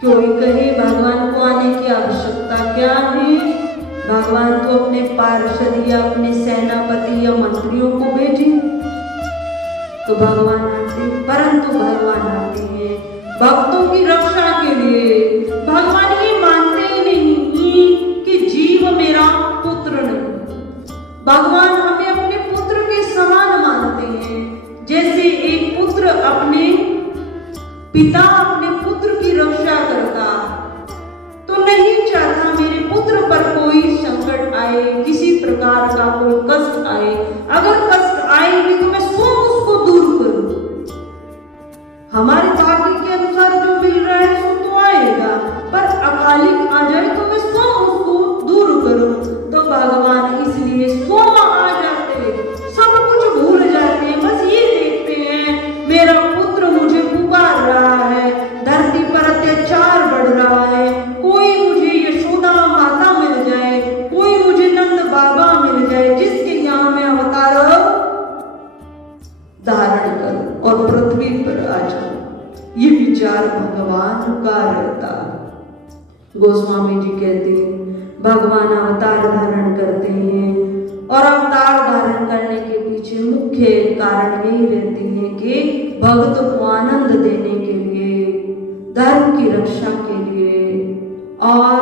कोई कहे भगवान को आने की आवश्यकता क्या है, भगवान तो अपने पार्षद या अपने सेनापति या मंत्रियों को भेजे तो भगवान आते, परंतु भगवान आते हैं भक्तों की रक्षा के लिए। भगवान ये मानते ही नहीं कि जीव मेरा पुत्र नहीं, भगवान हमें अपने पुत्र के समान मानते हैं। जैसे एक पुत्र अपने पिता अपने पुत्र की रक्षा करता, तो नहीं चाहता मेरे पुत्र पर कोई संकट आए, किसी प्रकार का कोई कष्ट आए। अगर कष्ट आएगी तो मैं स्वयं उसको दूर करूं। हमारे भाग्य के अनुसार जो मिल रहा है सो तो आएगा, पर अकालिक आ जाए तो मैं स्वयं उसको दूर करूं। तो भगवान इसलिए स्वयं आ जाते, सब कुछ भूल जाते हैं, बस ये देखते हैं मेरा पुत्र मुझे पुकार रहा है, धरती पर अत्याचार बढ़ रहा है, कोई मुझे यशोदा माता मिल जाए, कोई मुझे नंद बाबा मिल जाए जिसके यहाँ मैं अवतार धारण करूं और पृथ्वी पर आ जाऊं। ये विचार भगवान का रहता। गोस्वामी जी कहते हैं भगवान अवतार धारण करते हैं और अवतार धारण करने के पीछे मुख्य कारण यही रहती है कि भक्त को आनंद देने के लिए, धर्म की रक्षा के लिए। और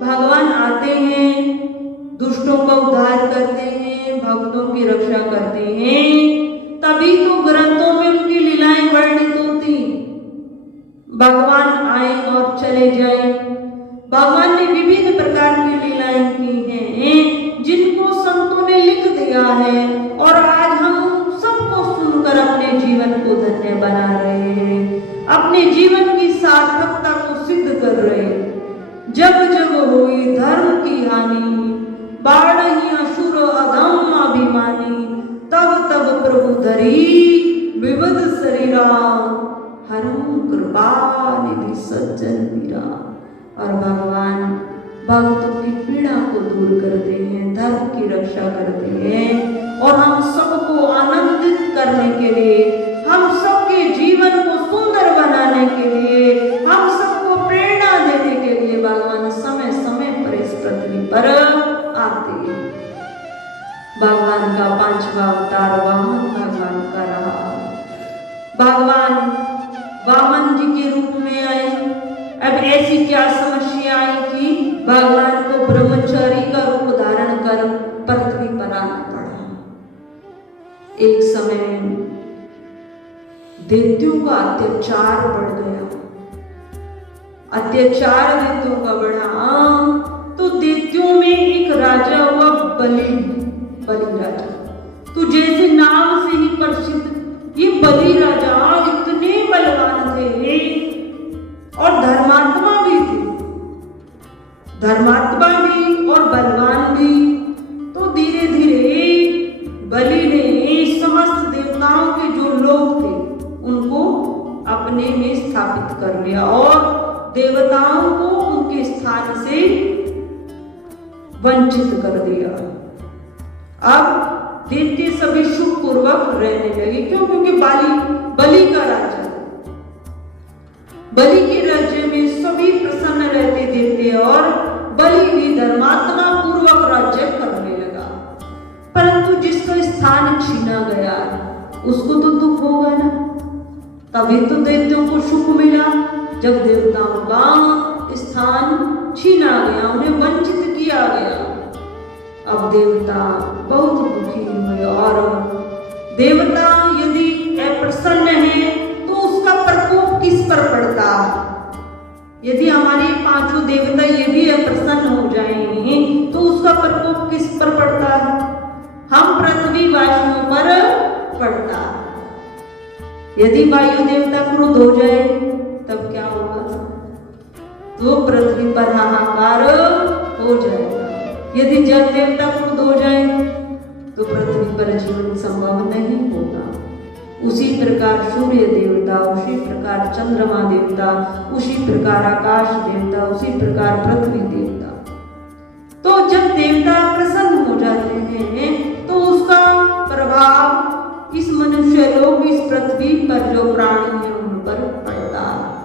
भगवान आते हैं, दुष्टों का उद्धार करते हैं, भक्तों की रक्षा करते हैं, तभी तो ग्रंथों में उनकी लीलाएं वर्णित होती। भगवान आए और चले जाए, भगवान ने विभिन्न प्रकार की लीलाएं की हैं जिनको संतों ने लिख दिया है और आज हम सबको सुनकर अपने जीवन को धन्य बना रहे हैं, अपने जीवन की सार्थकता को सिद्ध कर रहे हैं। जब जब हुई धर्म की हानि, बाढ़ी असुर अधम अभिमानी, तब तब प्रभु धरी विविध शरीरा, हरम कृपा निधि सज्जन मीरा। और भगवान भक्तों की पीड़ा को दूर करते हैं, धर्म की रक्षा करते हैं और हम सबको आनंदित करने के लिए, हम सबके जीवन को सुंदर बनाने के लिए, हम सबको प्रेरणा देने के लिए भगवान समय समय पर भगवान का 5वां अवतार वामन भगवान का रहा। भगवान वामन जी के रूप में आए। अब ऐसी क्या समस्या आई कि भगवान को ब्रह्मचारी का रूप धारण कर पृथ्वी पर आना पड़ा। एक समय दैत्यों का अत्याचार बढ़ गया। अत्याचार दैत्यों का बढ़ा तो दैत्यों में एक राजा हुआ बलि राजा। तो जैसे नाम से ही प्रसिद्ध ये बलि राजा इतने बलवान थे और धर्मात्मा भी थे, धर्मात्मा भी और बलवान भी। तो धीरे धीरे बलि ने समस्त देवताओं के जो लोग थे उनको अपने में स्थापित कर लिया और देवताओं को उनके स्थान से वंचित कर दिया। अब दैत्य सभी सुख पूर्वक रहने लगे। क्यों? क्योंकि बलि का राज्य, बलि के राज्य में सभी प्रसन्न रहते दैत्य और बलि भी धर्मात्मा पूर्वक राज्य करने लगा। परंतु जिसका स्थान छीना गया उसको तो दुख होगा ना। तभी तो दैत्यों को सुख मिला जब देवताओं का स्थान छीना गया, उन्हें वंचित किया गया। अब देवता बहुत दुखी हुए और देवता यदि अप्रसन्न है तो उसका प्रकोप किस पर पड़ता है? यदि हमारे 5 देवता ये भी अप्रसन्न हो जाएंगे तो उसका प्रकोप किस पर पड़ता है? हम पृथ्वीवासियों पर पड़ता है। यदि वायु देवता क्रोध हो जाए तब क्या होगा? तो पृथ्वी पर हाहाकार हो जाएगा। यदि जल देवता क्रोध हो जाए तो पृथ्वी पर जीवन संभव नहीं होगा। उसी प्रकार सूर्य देवता, उसी प्रकार चंद्रमा देवता, उसी प्रकार आकाश देवता, उसी प्रकार पृथ्वी देवता। तो जब देवता प्रसन्न हो जाते हैं तो उसका प्रभाव इस मनुष्य लोग, इस पृथ्वी पर जो प्राणी है उन पर पड़ता है।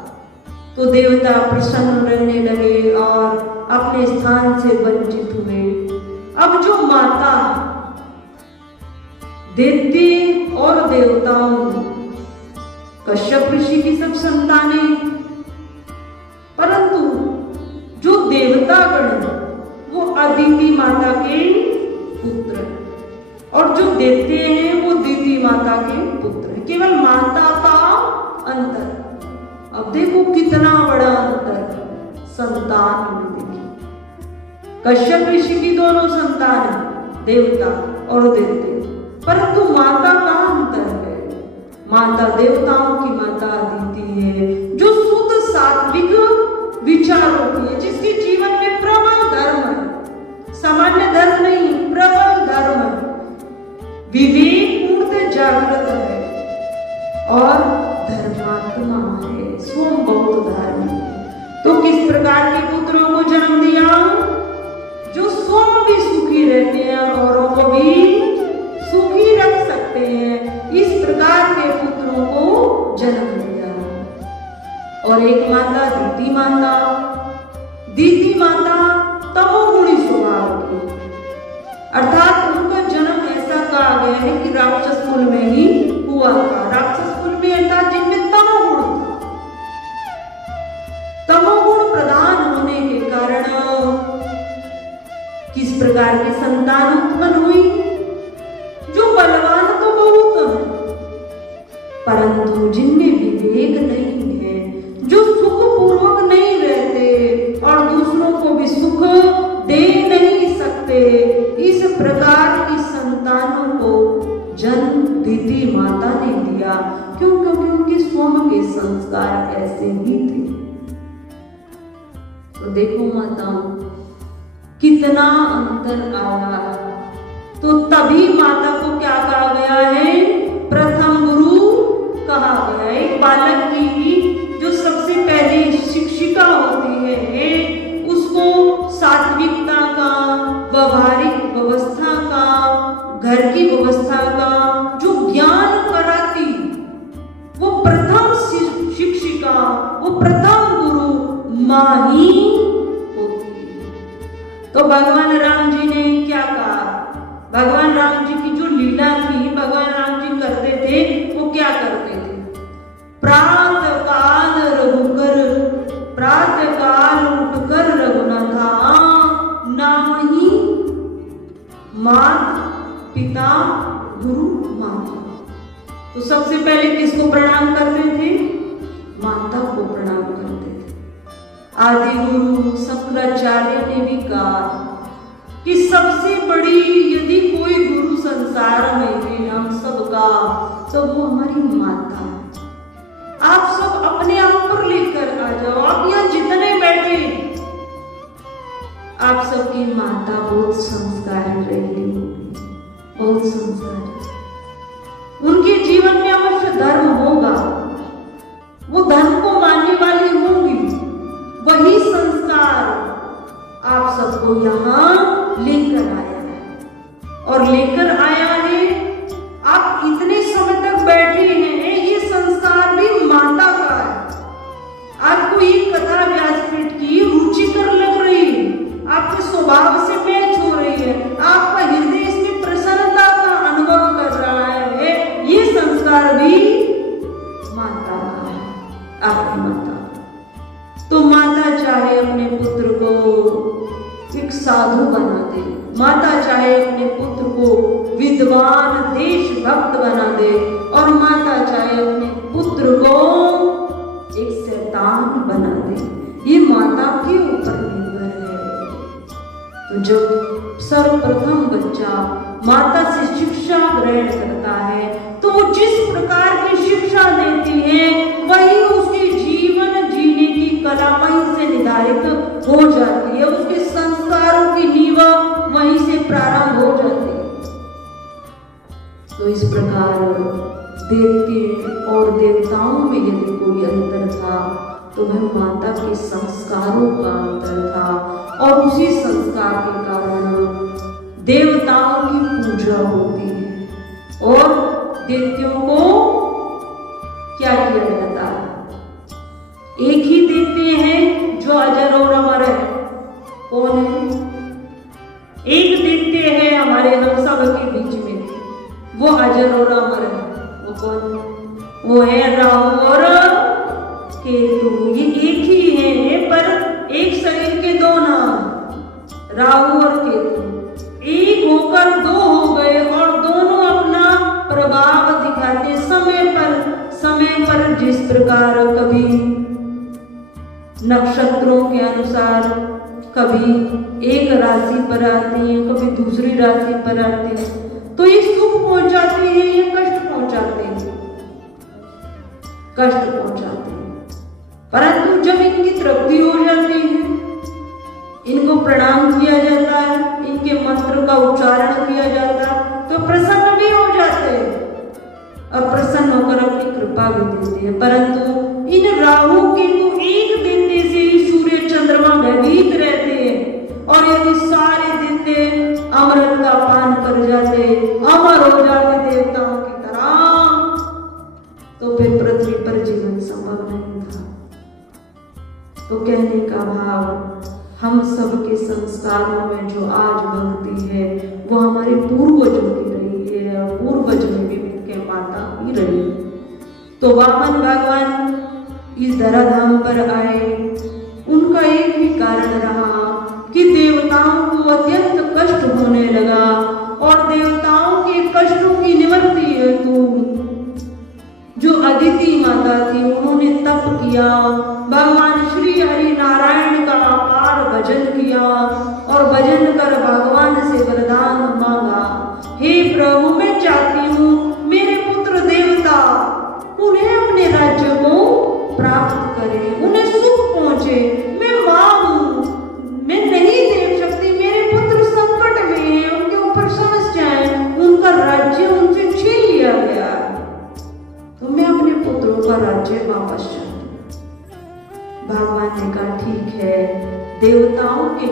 तो देवता प्रसन्न रहने लगे और अपने स्थान से वंचित हुए। अब जो माता दैत्य और देवताओं कश्यप ऋषि की सब संतानें, परंतु जो देवतागण वो अदिति माता के पुत्र और जो दैत्य हैं वो दिति माता के पुत्र। केवल माता का अंतर। अब देखो कितना बड़ा अंतर संतान में। देखिए कश्यप ऋषि की दोनों संतान देवता और दैत्य, परंतु माता का अंतर है। माता देवताओं की माता अदिति है जो शुद्ध सात्विक विचारों की है, जिसके जीवन में प्रबल धर्म है, सामान्य धर्म नहीं, प्रबल धर्म है, विवेक मूर्त जागृत है और धर्मात्मा है, स्वयं बहुत धार्मिक। तो किस प्रकार के पुत्रों को जन्म दिया? जो स्वयं भी सुखी रहते हैं और औरों को भी सुखी रख सकते हैं। इस प्रकार के पुत्रों को जन्म दिया। और एक माता दीति माता तमोगुणी स्वभाव की, अर्थात उनका जन्म ऐसा कहा गया है कि राक्षस कुल में ही हुआ था। राक्षस कुल में अर्थात जिनमें तमोगुण था। तमोगुण प्रधान होने के कारण किस प्रकार की संतान उत्पन्न हुई? जो बलवान तो बहुत है, परंतु जिनमें विवेक नहीं है, जो सुख पूर्वक नहीं रहते और दूसरों को भी सुख दे नहीं सकते। इस प्रकार की संतानों को जन्म दीति माता ने दिया। क्यों? क्योंकि उनके स्वयं के संस्कार ऐसे ही थे। तो देखो माताओं कितना अंतर आया। तो तभी माता को क्या कहा गया है? प्रथम गुरु कहा गया है। एक बालक की जो सबसे पहली शिक्षिका होती है उसको सात्विकता का, व्यवहारिक व्यवस्था का, घर की व्यवस्था का जो ज्ञान कराती, वो प्रथम शिक्षिका, वो प्रथम गुरु माँ ही होती। तो भगवान राम जी ने क्या कहा? माता पिता गुरु माता। तो सबसे पहले किसको प्रणाम करते थे? माता को प्रणाम करते थे। आदि गुरु शंकराचार्य ने भी कहा कि सबसे बड़ी यदि कोई गुरु संसार में है हम सबका, तो वो हमारी माता है। आप सब अपने आप पर लेकर आ जाओ। आप यहाँ जितने बैठे, आप सबकी माता बहुत संस्कारी रही होगी, बहुत संस्कारी। उनके जीवन में अवश्य धर्म होगा, वो धर्म को मानने वाली होंगी। वही संस्कार आप सबको यहाँ लेकर आया है और लेकर आया है। आप इतने समय तक बैठे हैं, ये संस्कार भी माता का है। आपको ये कथा व्यासपीठ की रुचिकर लग रही है, आपके स्वभाव से मैच हो रही है, आपका हृदय इसमें प्रसन्नता का अनुभव कर रहा है, ये संस्कार भी माता का है, आपकी माता। तो माता चाहे अपने पुत्र को एक साधु बना दे, माता चाहे अपने पुत्र को विद्वान देशभक्त बना दे, और माता चाहे अपने पुत्र को एक शैतान बना दे, ये माता के ऊपर निर्भर है। तो जब सर्वप्रथम बच्चा माता से शिक्षा ग्रहण करता है, तो वो जिस प्रकार की शिक्षा देती है वही उसके जीवन जीने की कला वहीं से निर्धारित हो जाती है, उसके संस्कारों की नींव वहीं से प्रारंभ हो जाती है। तो इस प्रकार देवते और देवताओं में यदि कोई अंतर था, तो वह माता के संस्कारों का अंतर था, और उसी संस्कार के कारण देवताओं की पूजा होती है और देवताओं को क्या किया जाता है? एक ही देवते हैं जो अजर और अमर है। कौन है? एक देवते हैं हमारे हम सब के बीच में, वो अजर और अमर है। वो कौन है? वो है राहु और केतु। ये एक ही है, पर एक शरीर के दो नाम, राहु और केतु। एक होकर दो हो गए और दोनों अपना प्रभाव दिखाते समय पर जिस प्रकार कभी नक्षत्रों के अनुसार कभी एक राशि पर आती है, कभी दूसरी राशि पर आती है, तो ये सुख पहुंचाते हैं या कष्ट पहुंचाते हैं? कष्ट पहुंचाते हैं। परंतु जब इनकी तृप्ति हो जाती है, इनको प्रणाम किया जाता है, इनके मंत्र का उच्चारण किया जाता है, तो प्रसन्न भी हो जाते हैं और प्रसन्न होकर अपनी कृपा भी देते हैं। परंतु इन राहु के तो एक देते से सूर्य चंद्रमा भयभीत रहते हैं, और यदि सारे देते अमृत का पान कर जाते, अमर हो जाते देवताओं की तरह, तो फिर पृथ्वी पर जीवन संभव नहीं था। तो कहने का भाव, हम सबके संस्कारों में जो आज भक्ति है वो हमारे पूर्वजों की रही है, और पूर्वज में भी उनके माता ही रही। तो वामन भगवान इस धराधाम पर आए, उनका एक ही कारण रहा कि देवताओं को अत्यंत कष्ट होने लगा, और देवताओं के कष्टों की निवृत्ति हेतु जो अदिति माता थी उन्होंने तप किया, भगवान श्री हरि नारायण का अपार भजन किया, और भजन कर भगवान से वरदान मांगा, हे प्रभु मैं चाहती हूँ मेरे पुत्र देवता उन्हें अपने राज्य को प्राप्त करें, उन्हें सुख पहुंचे। मैं मां हूँ, मैं नहीं देख सकती, मेरे पुत्र संकट में हैं, उनके ऊपर समस्याएं, उनका राज्य उनसे छीन लिया गया, तो मैं अपने पुत्रों का राज्य वापस चाहती हूँ। भगवान ने कहा ठीक है, देवताओं के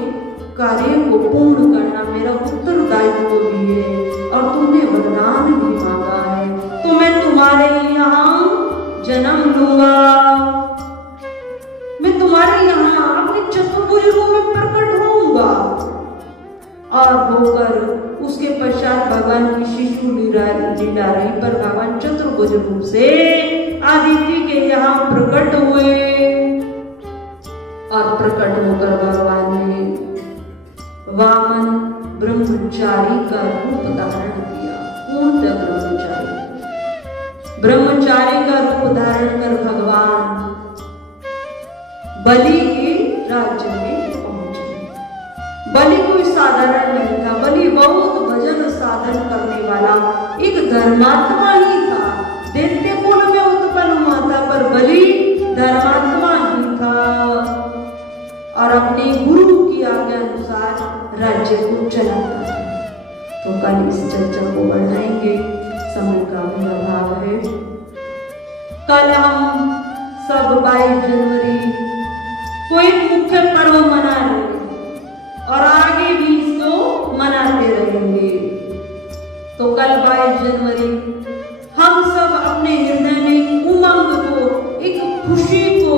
कार्य को पूर्ण करना मेरा उत्तरदायित्व भी है, और तुमने वरदान भी मांगा है, तो मैं तुम्हारे यहाँ जन्म लूंगा, मैं तुम्हारे यहाँ अपने चतुर्भुज रूप में प्रकट होऊंगा। और होकर उसके पश्चात भगवान की शिशु लीला रही, पर भगवान चतुर्भुज रूप से आदित्य के यहाँ प्रकट हुए, और प्रकट होकर भगवान ने वामन ब्रह्मचारी का रूप धारण किया, पूर्णतः ब्रह्मचारी का रूप धारण कर भगवान बलि के राज्य में पहुंचे। बलि कोई साधारण नहीं था, बलि बहुत भजन साधन करने वाला एक धर्मात्मा ही था। दैत्य कुल में उत्पन्न हुआ था, पर बलि धर्मात्मा ही था और अपने गुरु की आज्ञा अनुसार राज्य को चलाता था। तो कल इस चर्चा को बढ़ाएंगे, समय का भी अभाव है। कल हम सब 22 जनवरी को एक मुख्य पर्व मना रहे हैं और आगे भी इसको मनाते रहेंगे। तो कल 22 जनवरी हम सब अपने हृदय में उमंग को, एक खुशी को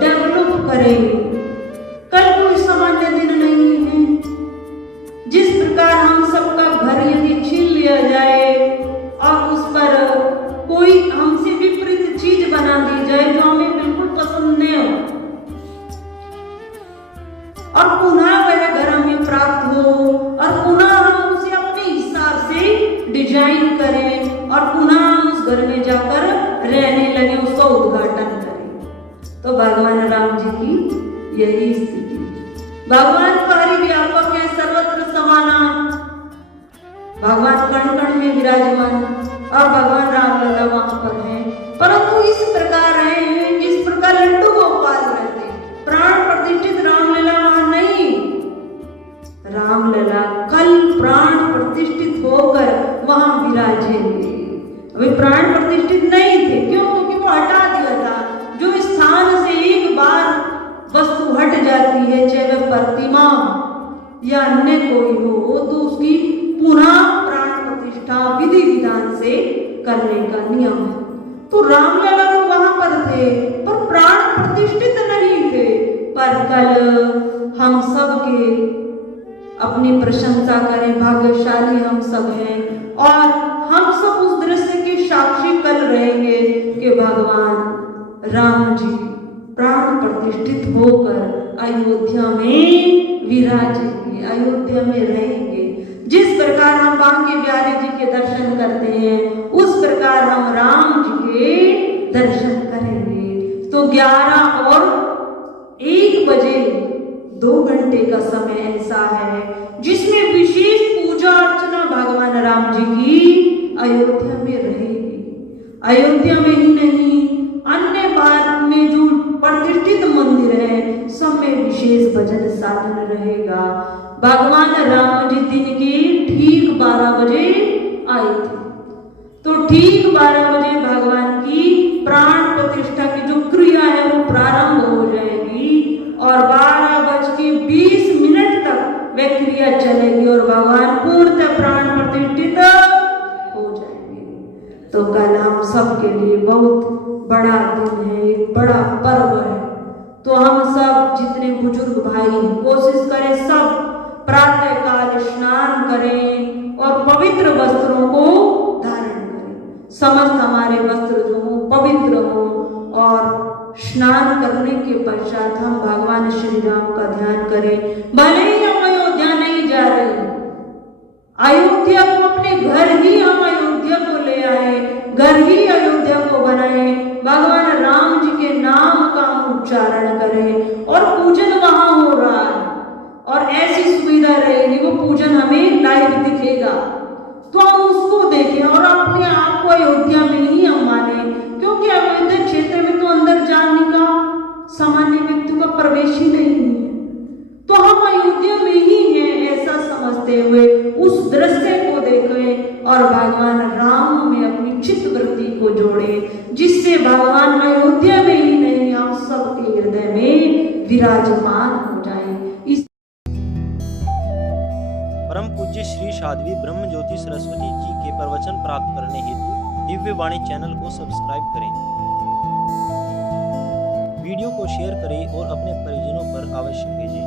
डेवलप करेंगे। कल कोई सामान्य दिन नहीं है। जिस प्रकार हम सबका घर यदि छीन लिया जाए और उस पर कोई हमसे विपरीत चीज बना दी जाए जो हमें बिल्कुल पसंद नहीं हो, और पुनः वह घर हमें प्राप्त हो और पुनः हम उसे अपने हिसाब से डिजाइन करें और पुनः हम उस घर में जाकर रहने लगे, उसका उद्घाटन करें। तो भगवान राम जी की यही स्थिति। भगवान परिव्यापक है, सर्वत्र समाना, भगवान कण कण में विराजमान और भगवान राम लला वहां पर है। परंतु इस प्रकार है जिस प्रकार लड्डू गोपाल रहते, प्राण प्रतिष्ठित रामलला वहां नहीं। रामलला कल प्राण प्रतिष्ठित होकर वहां विराजेंगे। अभी प्राण प्रतिष्ठित नहीं थे, क्यों? क्योंकि वो हटा दिया था। जो स्थान से एक बार वस्तु हट जाती है, चाहे वह प्रतिमा या अन्य कोई हो, तो उसकी पुनः प्राण प्रतिष्ठा विधि विधान से करने का नियम है। तो रामलला तो वहां पर थे, पर प्राण प्रतिष्ठित नहीं थे। पर कल हम सब के अपनी प्रशंसा करें, भाग्यशाली हम सब हैं और हम सब उस दृश्य के साक्षी कल रहेंगे कि भगवान राम जी प्राण प्रतिष्ठित होकर अयोध्या में विराजेंगे, अयोध्या में रहेंगे। जिस प्रकार हम बांके बिहारी जी के दर्शन करते हैं, उस प्रकार हम राम जी के दर्शन करेंगे। तो 11 और 1 बजे 2 घंटे का समय ऐसा है जिसमें विशेष पूजा अर्चना भगवान राम जी की अयोध्या में रहेगी। अयोध्या में ही नहीं, अन्य भारत में जो प्रतिष्ठित मंदिर है, सब में विशेष भजन साधन रहेगा। भगवान राम जी दिन के ठीक 12 बजे आए थे, तो ठीक 12 बजे भगवान की प्राण प्रतिष्ठा की जो क्रिया है वो प्रारंभ हो जाएगी और 12:20 तक वह क्रिया चलेगी और भगवान पूर्णतः प्राण प्रतिष्ठित हो जाएंगे। तो कल हम सब के लिए बहुत बड़ा दिन है, एक बड़ा पर्व है। तो हम सब जितने बुजुर्ग भाई कोशिश करें, सब प्रातः काल स्नान करें और पवित्र वस्त्रों को धारण करें। समस्त हमारे वस्त्र जो हो पवित्र हो और स्नान करने के पश्चात हम भगवान श्री राम का ध्यान करें। भले ही हम अयोध्या नहीं जा रहे, अयोध्या को अपने घर ही हम अयोध्या को ले आए, घर ही अयोध्या को बनाए, भगवान राम जी के नाम का उच्चारण करें और पूजन वहां हो रहा है और ऐसी सुविधा रहेगी, वो पूजन हमें लाइव दिखेगा, तो हम उसको देखें और अपने आप को अयोध्या में ही हम माने। क्योंकि अयोध्या क्षेत्र में तो अंदर जाने का सामान्य व्यक्ति का प्रवेश ही नहीं है, तो हम अयोध्या में ही हैं ऐसा समझते हुए उस दृश्य को देखें और भगवान राम में अपनी चित्त वृत्ति को जोड़ें, जिससे भगवान अयोध्या में ही नहीं हम सबके हृदय में विराजमान हो जाएं। परम पूज्य श्री साध्वी ब्रह्म ज्योति सरस्वती जी के प्रवचन प्राप्त करने हेतु दिव्य वाणी चैनल को सब्सक्राइब करें, वीडियो को शेयर करें और अपने परिजनों पर अवश्य भेजें।